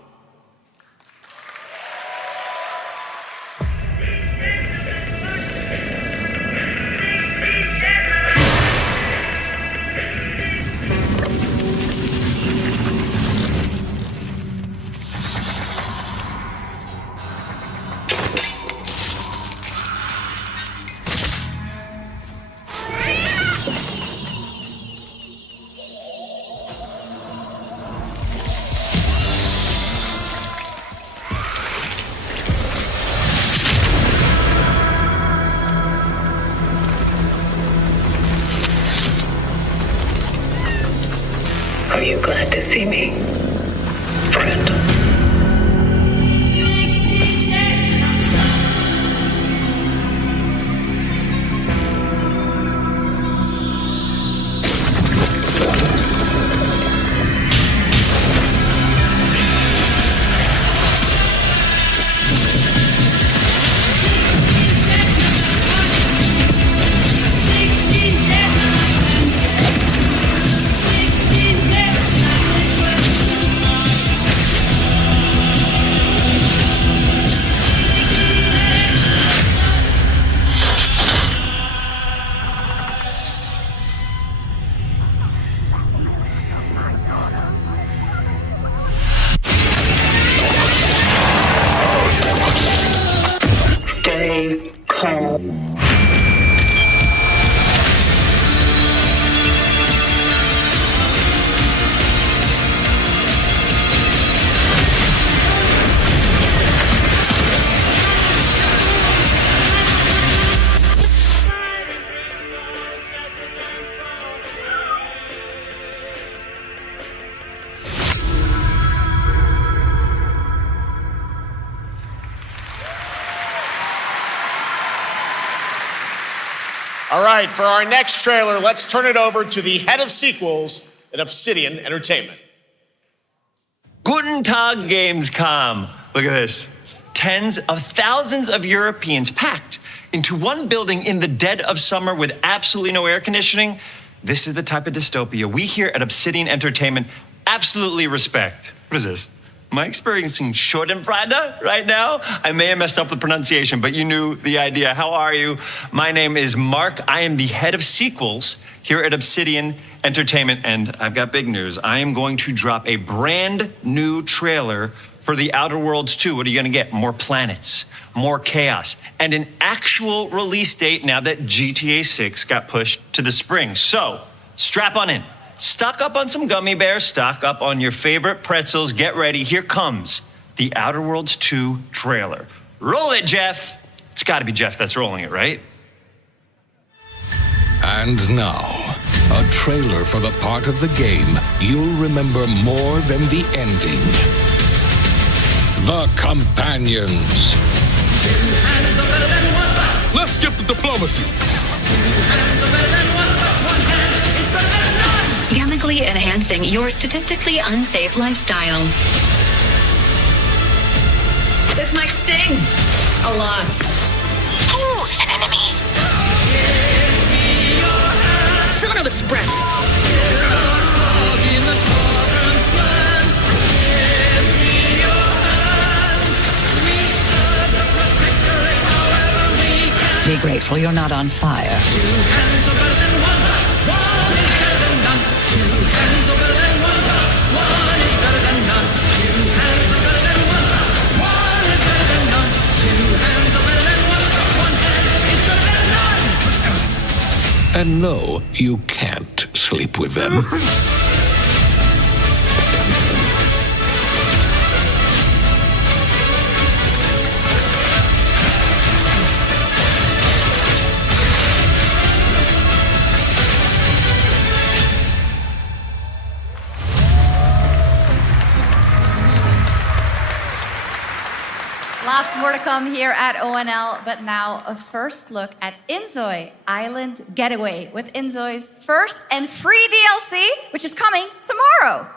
Are you glad to see me, friend? Stay calm. All right, for our next trailer, let's turn it over to the head of sequels at Obsidian Entertainment. Guten Tag, Gamescom. Look at this. Tens of thousands of Europeans packed into one building in the dead of summer with absolutely no air conditioning. This is the type of dystopia we here at Obsidian Entertainment absolutely respect. What is this? Am I experiencing Schadenfreude right now? I may have messed up the pronunciation, but you knew the idea. How are you? My name is Mark. I am the head of sequels here at Obsidian Entertainment, and I've got big news. I am going to drop a brand new trailer for The Outer Worlds 2. What are you gonna get? More planets, more chaos, and an actual release date now that GTA 6 got pushed to the spring. So, strap on in. Stock up on some gummy bears, stock up on your favorite pretzels. Get ready. Here comes the Outer Worlds 2 trailer. Roll it, Jeff. It's got to be Jeff that's rolling it, right? And now, a trailer for the part of the game you'll remember more than the ending. The Companions. Let's skip the diplomacy. Chemically enhancing your statistically unsafe lifestyle. This might sting a lot. Who's an enemy? Son of a spread. Be grateful you're not on fire. And no, you can't sleep with them. Lots more to come here at ONL, but now a first look at Inzoi Island Getaway with Inzoi's first and free DLC, which is coming tomorrow.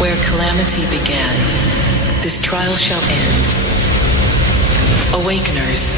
Where calamity began, this trial shall end. Awakeners,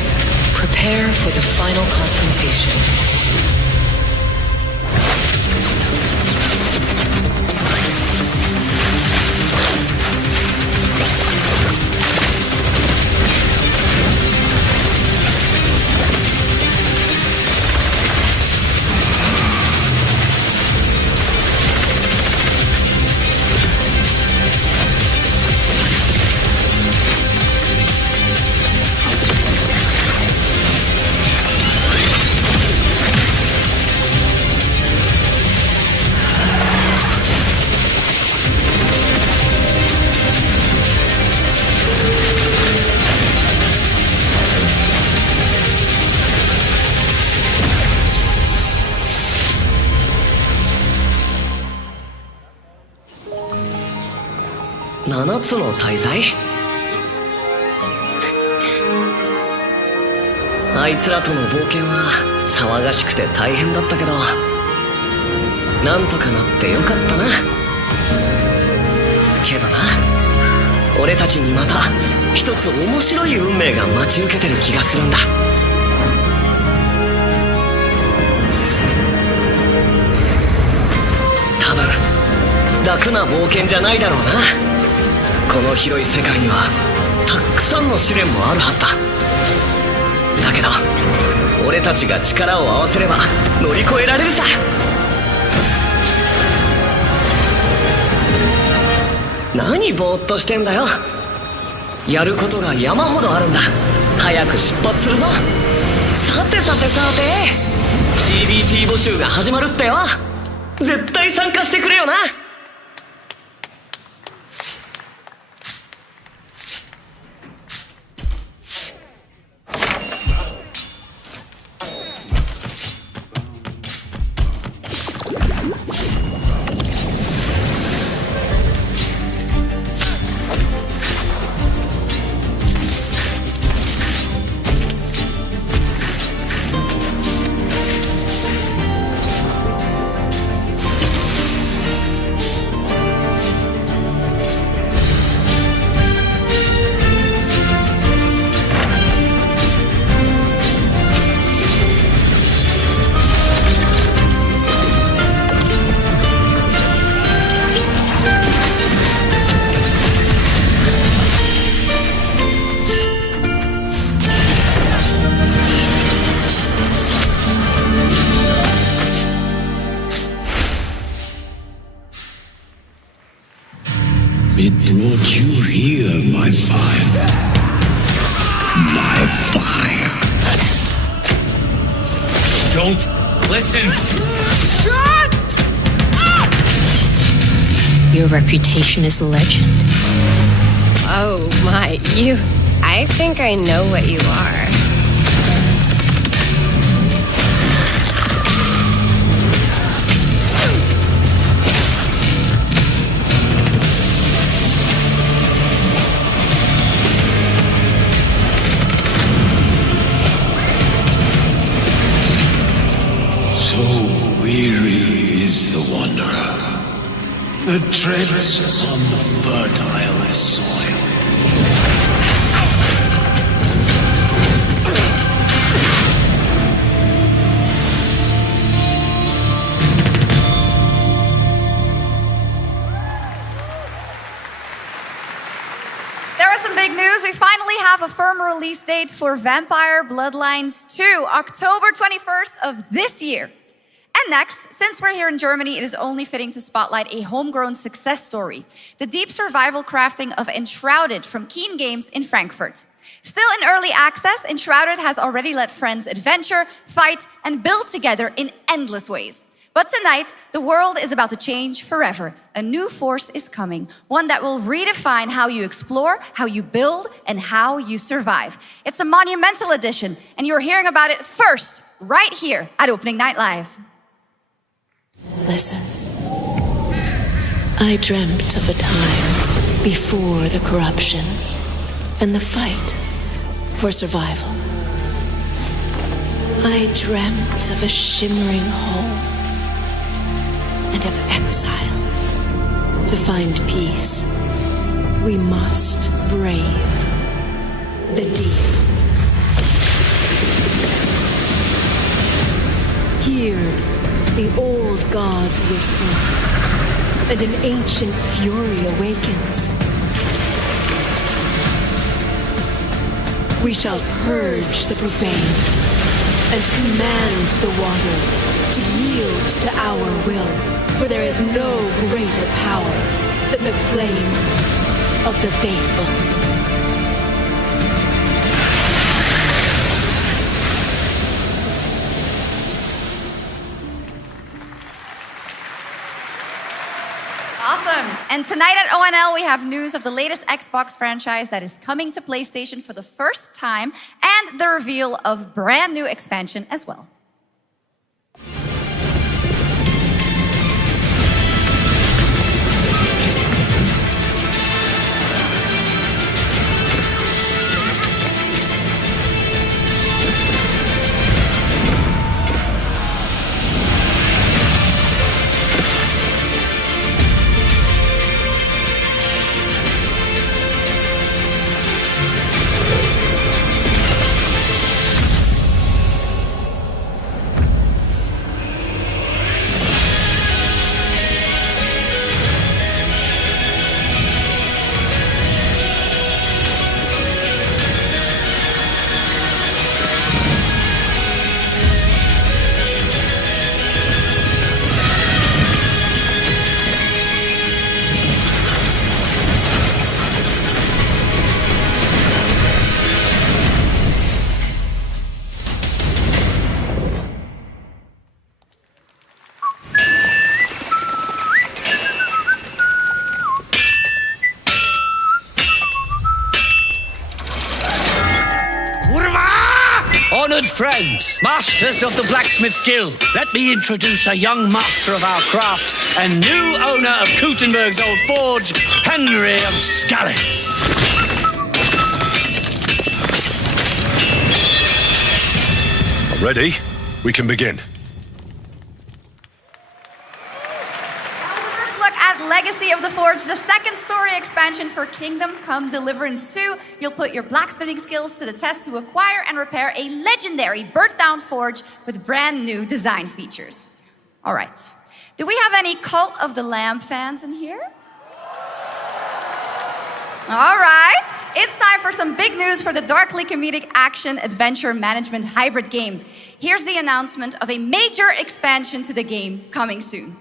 prepare for the final confrontation.7つの大罪？あいつらとの冒険は騒がしくて大変だったけど、なんとかなってよかったな。けどな、俺たちにまた一つ面白い運命が待ち受けてる気がするんだ。多分楽な冒険じゃないだろうな。この広い世界にはたくさんの試練もあるはずだ。だけど俺たちが力を合わせれば乗り越えられるさ。何ぼーっとしてんだよ。やることが山ほどあるんだ。早く出発するぞ。さて CBT 募集が始まるってよ。絶対参加してくれよな。It brought you here, my fire. My fire. Don't listen. Shut up! Your reputation is legend. Oh my, you... I think I know what you are. So weary is the wanderer. The treads on the fertile soil. There is some big news. We finally have a firm release date for Vampire Bloodlines 2, October 21st of this year. And next, since we're here in Germany, it is only fitting to spotlight a homegrown success story, the deep survival crafting of Enshrouded from Keen Games in Frankfurt. Still in early access, Enshrouded has already let friends adventure, fight, and build together in endless ways. But tonight, the world is about to change forever. A new force is coming, one that will redefine how you explore, how you build, and how you survive. It's a monumental edition, and you're hearing about it first, right here at Opening Night Live. Listen. I dreamt of a time before the corruption and the fight for survival. I dreamt of a shimmering home and of exile. To find peace, we must brave the deep. Hear the old gods whisper, and an ancient fury awakens. We shall purge the profane and command the water to yield to our will. For there is no greater power than the flame of the faithful. Awesome. And tonight at ONL, we have news of the latest Xbox franchise that is coming to PlayStation for the first time, and the reveal of brand new expansion as well. Honored friends, masters of the blacksmith guild, let me introduce a young master of our craft and new owner of Gutenberg's old forge, Henry of Skalitz. Ready? We can begin. Legacy of the Forge, the second story expansion for Kingdom Come Deliverance 2. You'll put your blacksmithing skills to the test to acquire and repair a legendary burnt-down forge with brand new design features. All right. Do we have any Cult of the Lamb fans in here? All right. It's time for some big news for the darkly comedic action adventure management hybrid game. Here's the announcement of a major expansion to the game coming soon.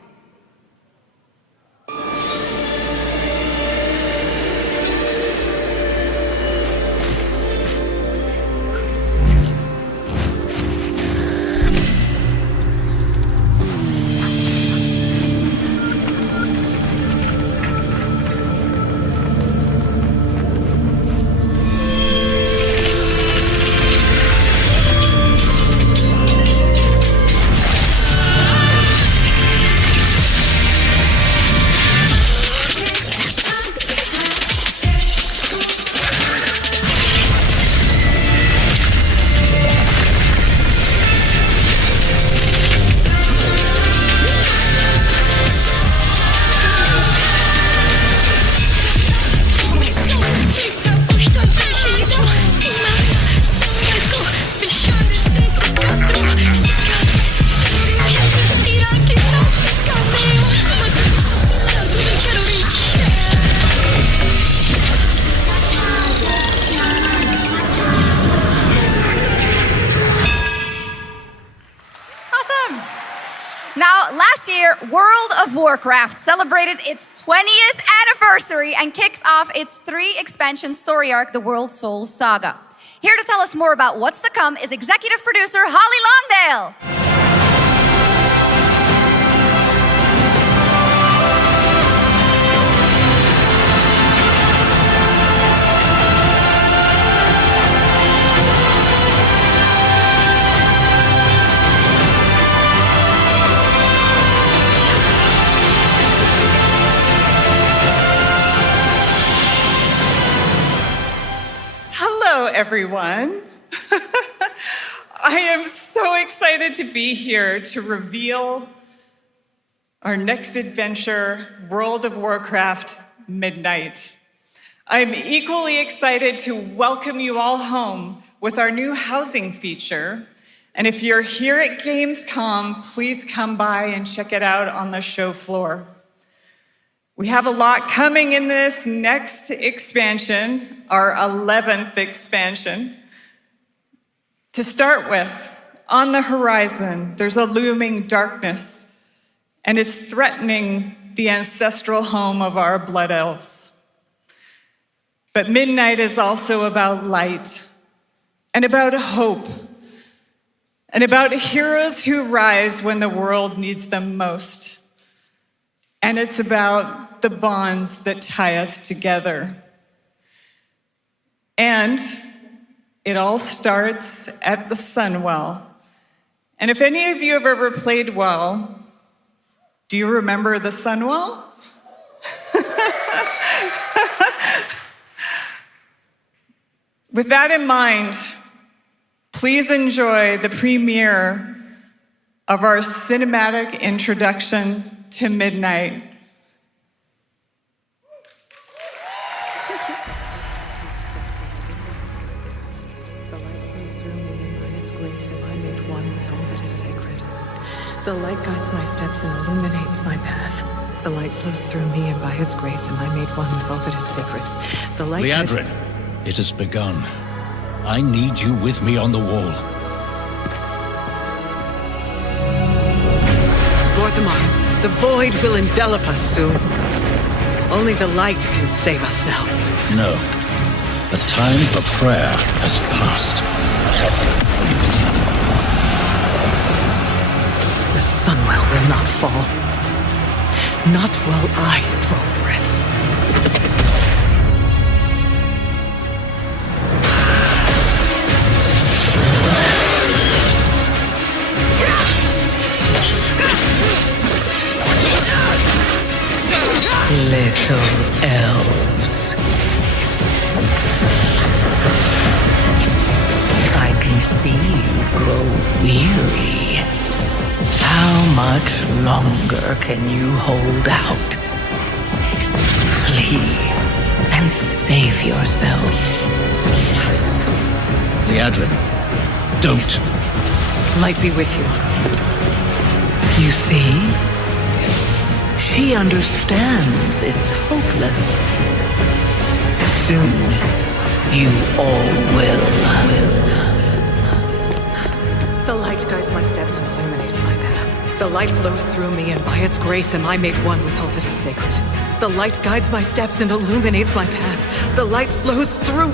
Now, last year, World of Warcraft celebrated its 20th anniversary and kicked off its 3-expansion story arc, the World Souls Saga. Here to tell us more about what's to come is executive producer Holly Longdale. Hello, everyone. I am so excited to be here to reveal our next adventure, World of Warcraft Midnight. I'm equally excited to welcome you all home with our new housing feature. And if you're here at Gamescom, please come by and check it out on the show floor. We have a lot coming in this next expansion, our 11th expansion. To start with, on the horizon, there's a looming darkness, and it's threatening the ancestral home of our blood elves. But Midnight is also about light, and about hope, and about heroes who rise when the world needs them most. And it's about the bonds that tie us together. And it all starts at the Sunwell. And if any of you have ever played WoW, do you remember the Sunwell? With that in mind, please enjoy the premiere of our cinematic introduction to Midnight. The light guides my steps and illuminates my path. The light flows through me, and by its grace am I made one with all that is sacred. The light Liadrin, it has begun. I need you with me on the wall. Lorthamar, the void will envelop us soon. Only the light can save us now. No. The time for prayer has passed. The Sunwell will not fall. Not while I draw breath. Little elves. I can see you grow weary. How much longer can you hold out? Flee and save yourselves. Liadrin, don't. Light be with you. You see? She understands it's hopeless. Soon, you all will. The light guides my steps and illuminates my path. The light flows through me, and by its grace am I made one with all that is sacred. The light guides my steps and illuminates my path. The light flows through...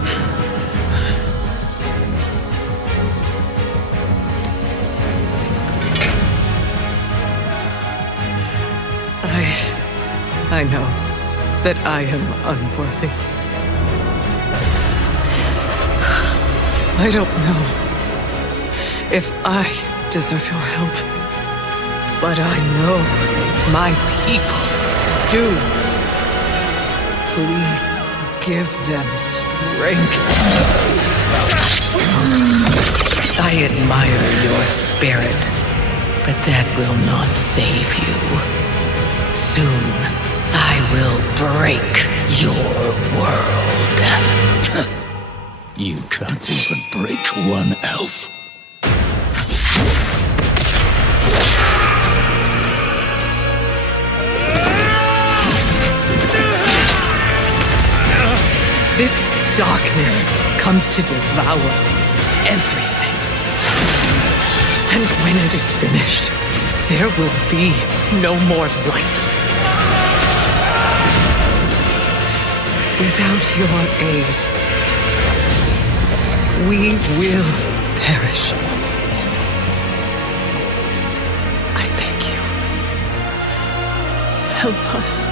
I know that I am unworthy. I don't know if I deserve your help, but I know my people do. Please give them strength. I admire your spirit, but that will not save you. Soon, I will break your world. You can't even break one elf. This darkness comes to devour everything. And when it is finished, there will be no more light. Without your aid, we will perish. I beg you, help us.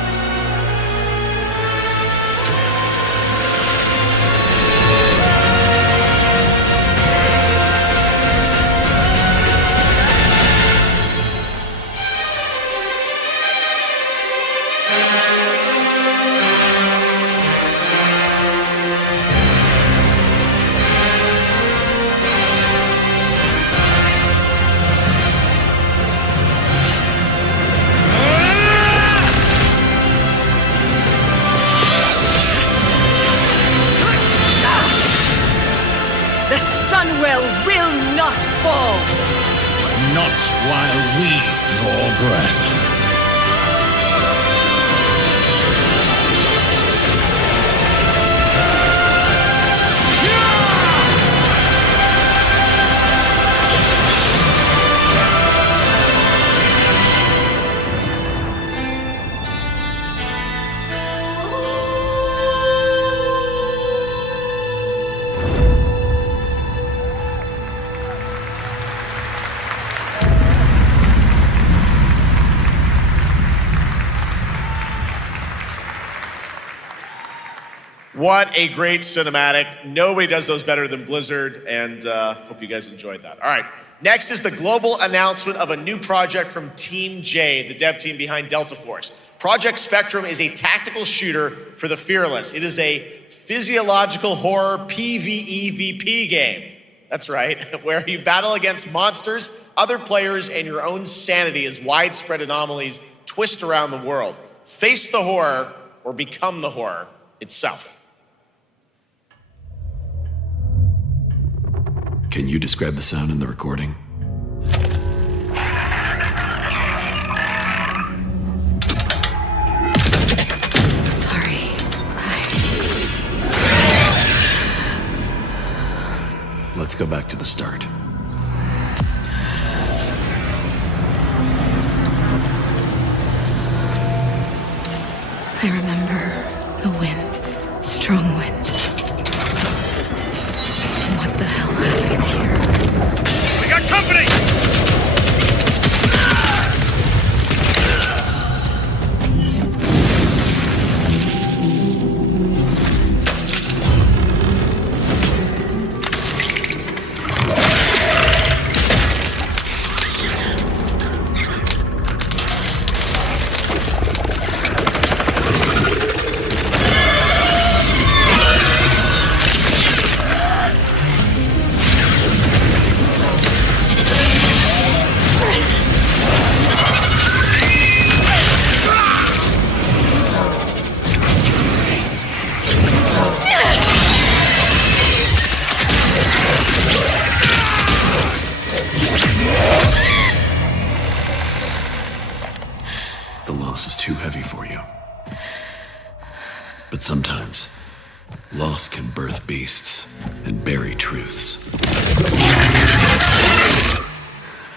Will not fall. Not while we draw breath. What a great cinematic. Nobody does those better than Blizzard, and hope you guys enjoyed that. All right, next is the global announcement of a new project from Team J, the dev team behind Delta Force. Project Spectrum is a tactical shooter for the fearless. It is a physiological horror PvEVP game. That's right, where you battle against monsters, other players, and your own sanity as widespread anomalies twist around the world. Face the horror or become the horror itself. Can you describe the sound in the recording? Sorry. Let's go back to the start. I remember the wind, strong wind. What the hell happened here? We got company! But sometimes, loss can birth beasts and bury truths.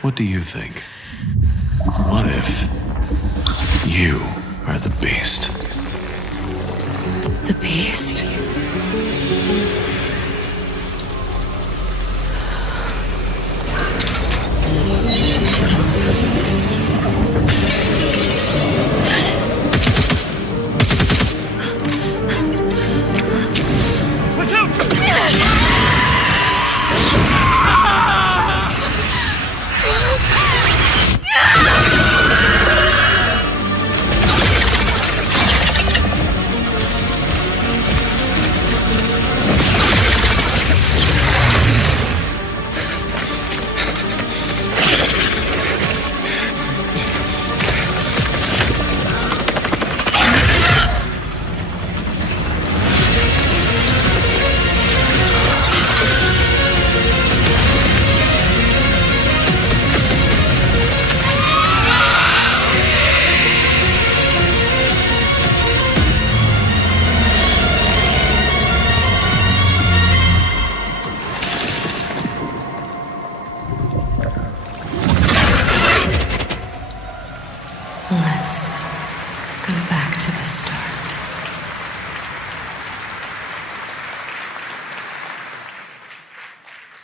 What do you think? What if you are the beast? The beast?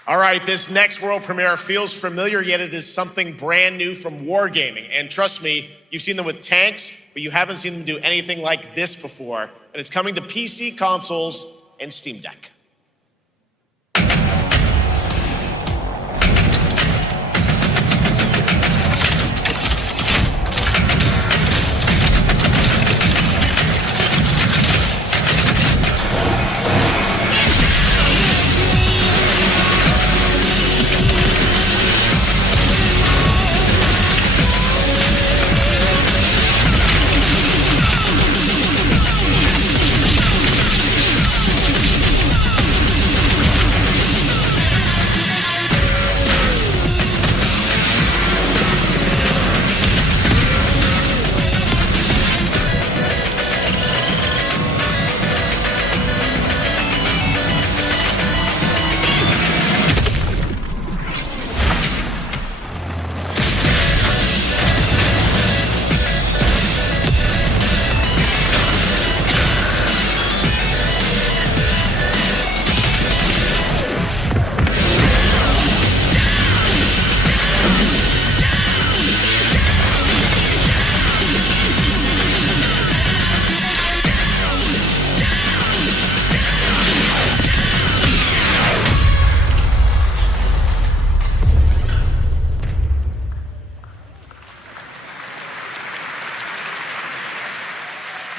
All right, this next world premiere feels familiar, yet it is something brand new from Wargaming. And trust me, you've seen them with tanks, but you haven't seen them do anything like this before. And it's coming to PC, consoles, and Steam Deck.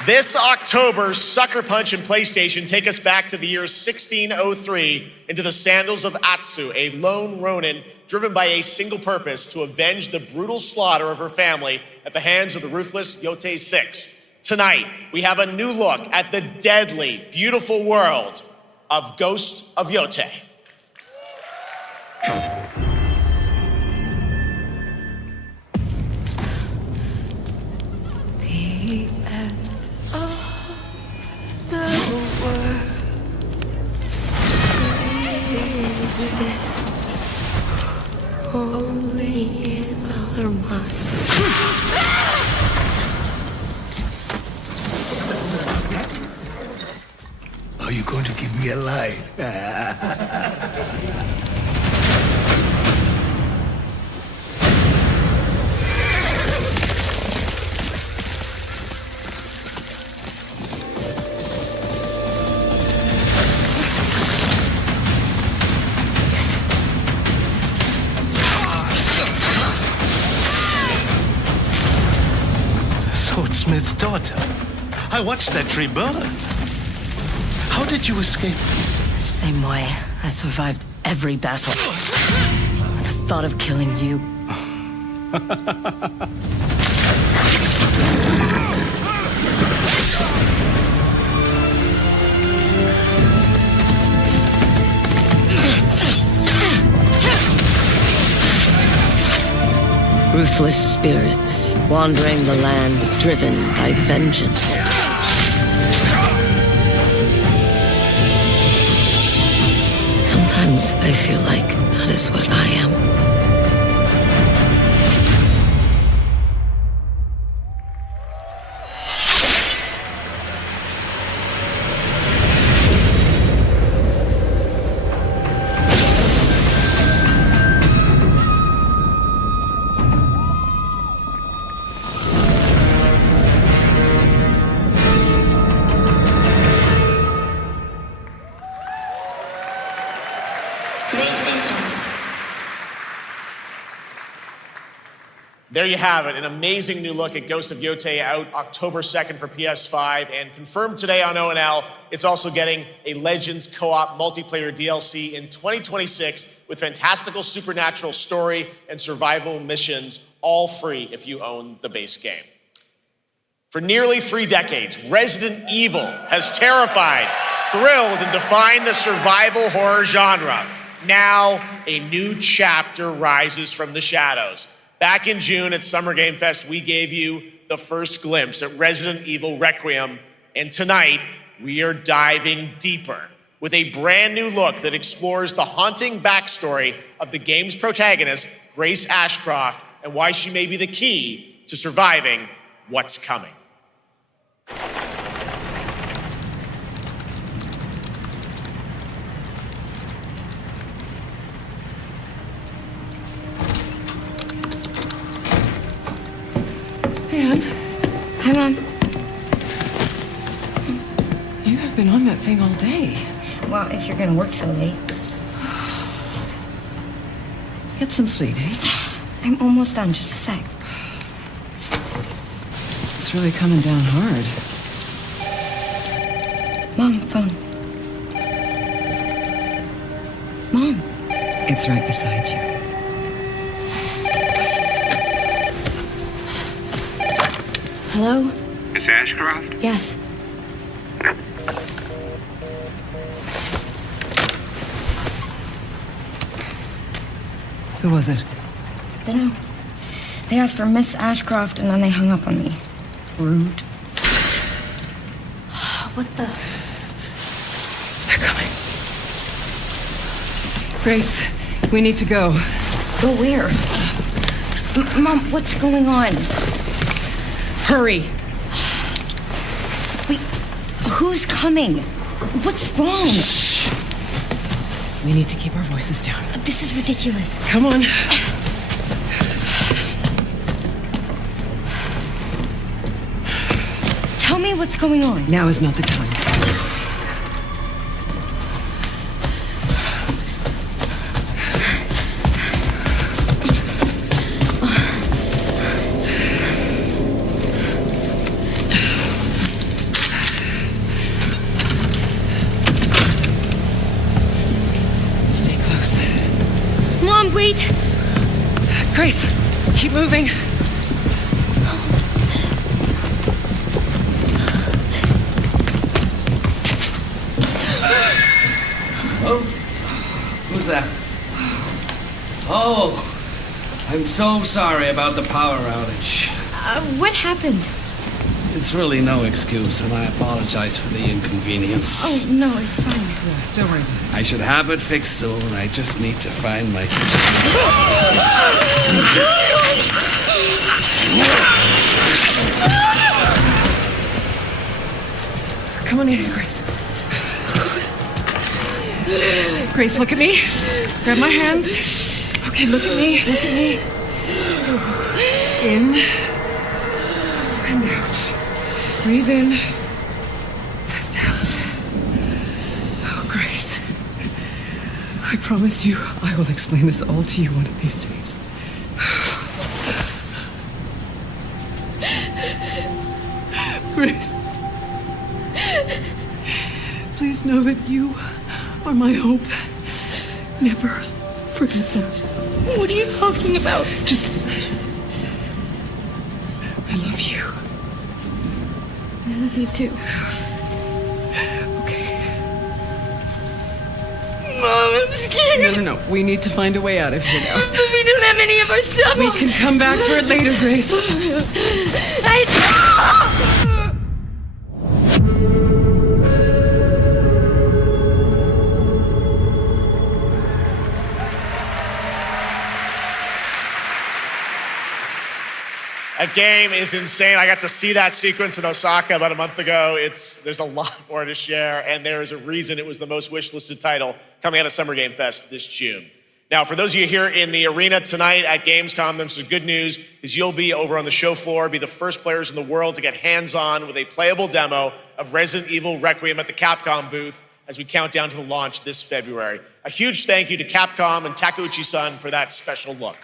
This October, Sucker Punch and PlayStation take us back to the year 1603 into the sandals of Atsu, a lone ronin driven by a single purpose to avenge the brutal slaughter of her family at the hands of the ruthless Yotei 6. Tonight, we have a new look at the deadly, beautiful world of Ghost of Yotei. The end of the world is this only in our minds. Are you going to give me a line? Swordsmith's daughter. I watched that tree burn. How did you escape? Same way. I survived every battle. The thought of killing you. Ruthless spirits wandering the land, driven by vengeance. Sometimes I feel like that is what I am. There you have it, an amazing new look at Ghost of Yotei, out October 2nd for PS5, and confirmed today on ONL. It's also getting a Legends co-op multiplayer DLC in 2026 with fantastical supernatural story and survival missions, all free if you own the base game. For nearly 3 decades, Resident Evil has terrified, thrilled, and defined the survival horror genre. Now, a new chapter rises from the shadows. Back in June at Summer Game Fest, we gave you the first glimpse at Resident Evil Requiem, and tonight, we are diving deeper with a brand new look that explores the haunting backstory of the game's protagonist, Grace Ashcroft, and why she may be the key to surviving what's coming. Hi, Mom. You have been on that thing all day. Well, if you're gonna work so late. Get some sleep, eh? I'm almost done, just a sec. It's really coming down hard. Mom, phone. Mom. It's right beside you. Hello? Miss Ashcroft? Yes. Who was it? Dunno. They asked for Miss Ashcroft and then they hung up on me. Rude. What the? They're coming. Grace, we need to go. Go where? Mom, what's going on? Hurry. Wait, who's coming? What's wrong? Shh. We need to keep our voices down. This is ridiculous. Come on. Tell me what's going on. Now is not the time. Stay close. Mom, wait! Grace, keep moving. Oh, who's that? Oh, I'm so sorry about the power outage. What happened? It's really no excuse, and I apologize for the inconvenience. Oh, no, it's fine. Don't worry. I should have it fixed soon. I just need to find my... Come on in, Grace. Grace, look at me. Grab my hands. Okay, look at me. Look at me. In and out. Breathe in and out. Oh, Grace. I promise you, I will explain this all to you one of these days. Grace. Please know that you are my hope. Never forget that. What are you talking about? Just... I love you. I love you too. Okay. Mom, I'm scared. No. We need to find a way out of here now. But we don't have any of our stuff. We can come back for it later, Grace. That game is insane. I got to see that sequence in Osaka about a month ago. There's a lot more to share, and there is a reason it was the most wishlisted title coming out of Summer Game Fest this June. Now, for those of you here in the arena tonight at Gamescom, there's some good news, because you'll be over on the show floor, be the first players in the world to get hands-on with a playable demo of Resident Evil Requiem at the Capcom booth as we count down to the launch this February. A huge thank you to Capcom and Takeuchi-san for that special look.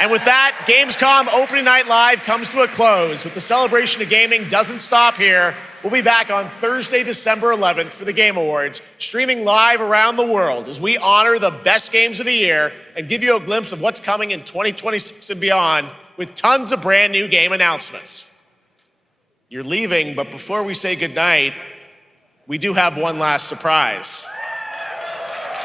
And with that, Gamescom Opening Night Live comes to a close. But the celebration of gaming doesn't stop here. We'll be back on Thursday, December 11th for the Game Awards, streaming live around the world as we honor the best games of the year and give you a glimpse of what's coming in 2026 and beyond with tons of brand new game announcements. You're leaving, but before we say goodnight, we do have one last surprise.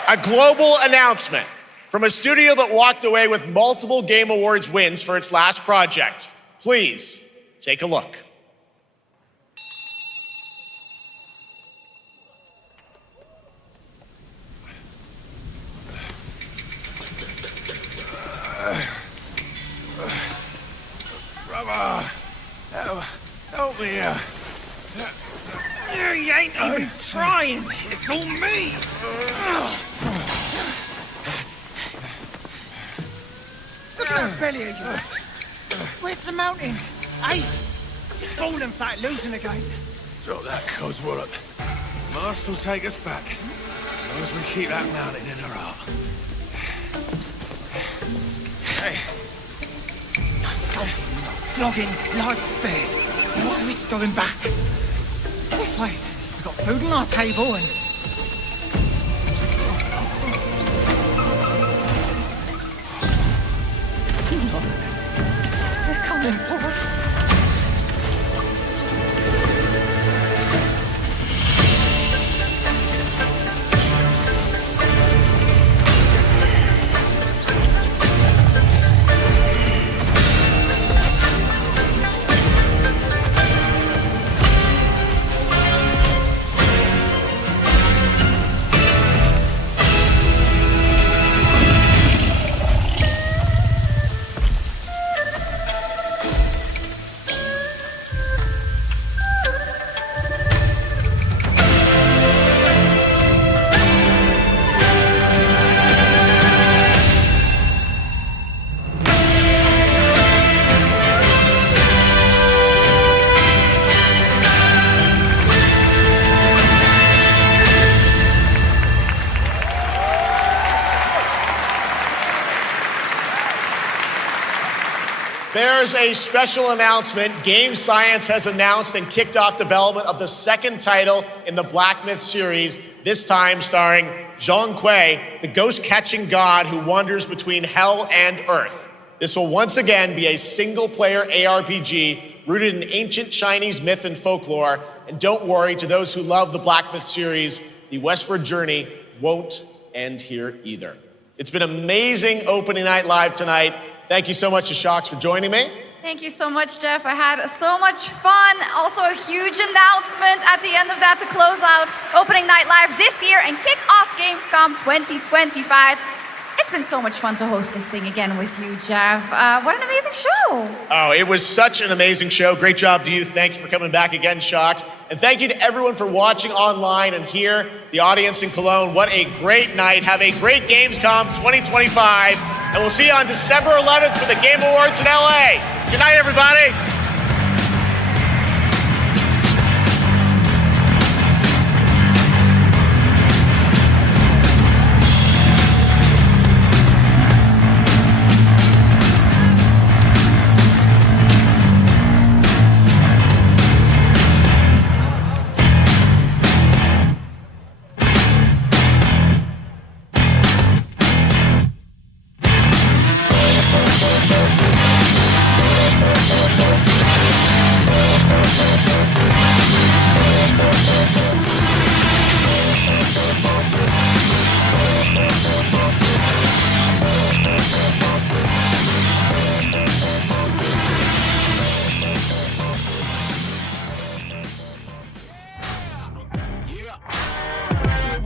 A global announcement from a studio that walked away with multiple Game Awards wins for its last project. Please, take a look. Brother, help me. You ain't even trying. It's all me. Look at that belly of yours. Where's the mountain? Hey, Falling flat, losing again. Drop that coswallop. Master will take us back. As long as we keep that mountain in our heart. Hey. No scolding, no flogging, life spared. No risk going back. This place, we've got food on our table and... They're coming for us. There's a special announcement. Game Science has announced and kicked off development of the second title in the Black Myth series, this time starring Zhong Kui, the ghost-catching god who wanders between hell and earth. This will once again be a single-player ARPG rooted in ancient Chinese myth and folklore. And don't worry, to those who love the Black Myth series, the westward journey won't end here either. It's been amazing opening night live tonight. Thank you so much to Shox for joining me. Thank you so much, Jeff. I had so much fun. Also a huge announcement at the end of that to close out opening night live this year and kick off Gamescom 2025. It's been so much fun to host this thing again with you, Jeff. What an amazing show. Oh, it was such an amazing show. Great job to you. Thanks for coming back again, Shox. And thank you to everyone for watching online and here, the audience in Cologne. What a great night. Have a great Gamescom 2025. And we'll see you on December 11th for the Game Awards in LA. Good night, everybody.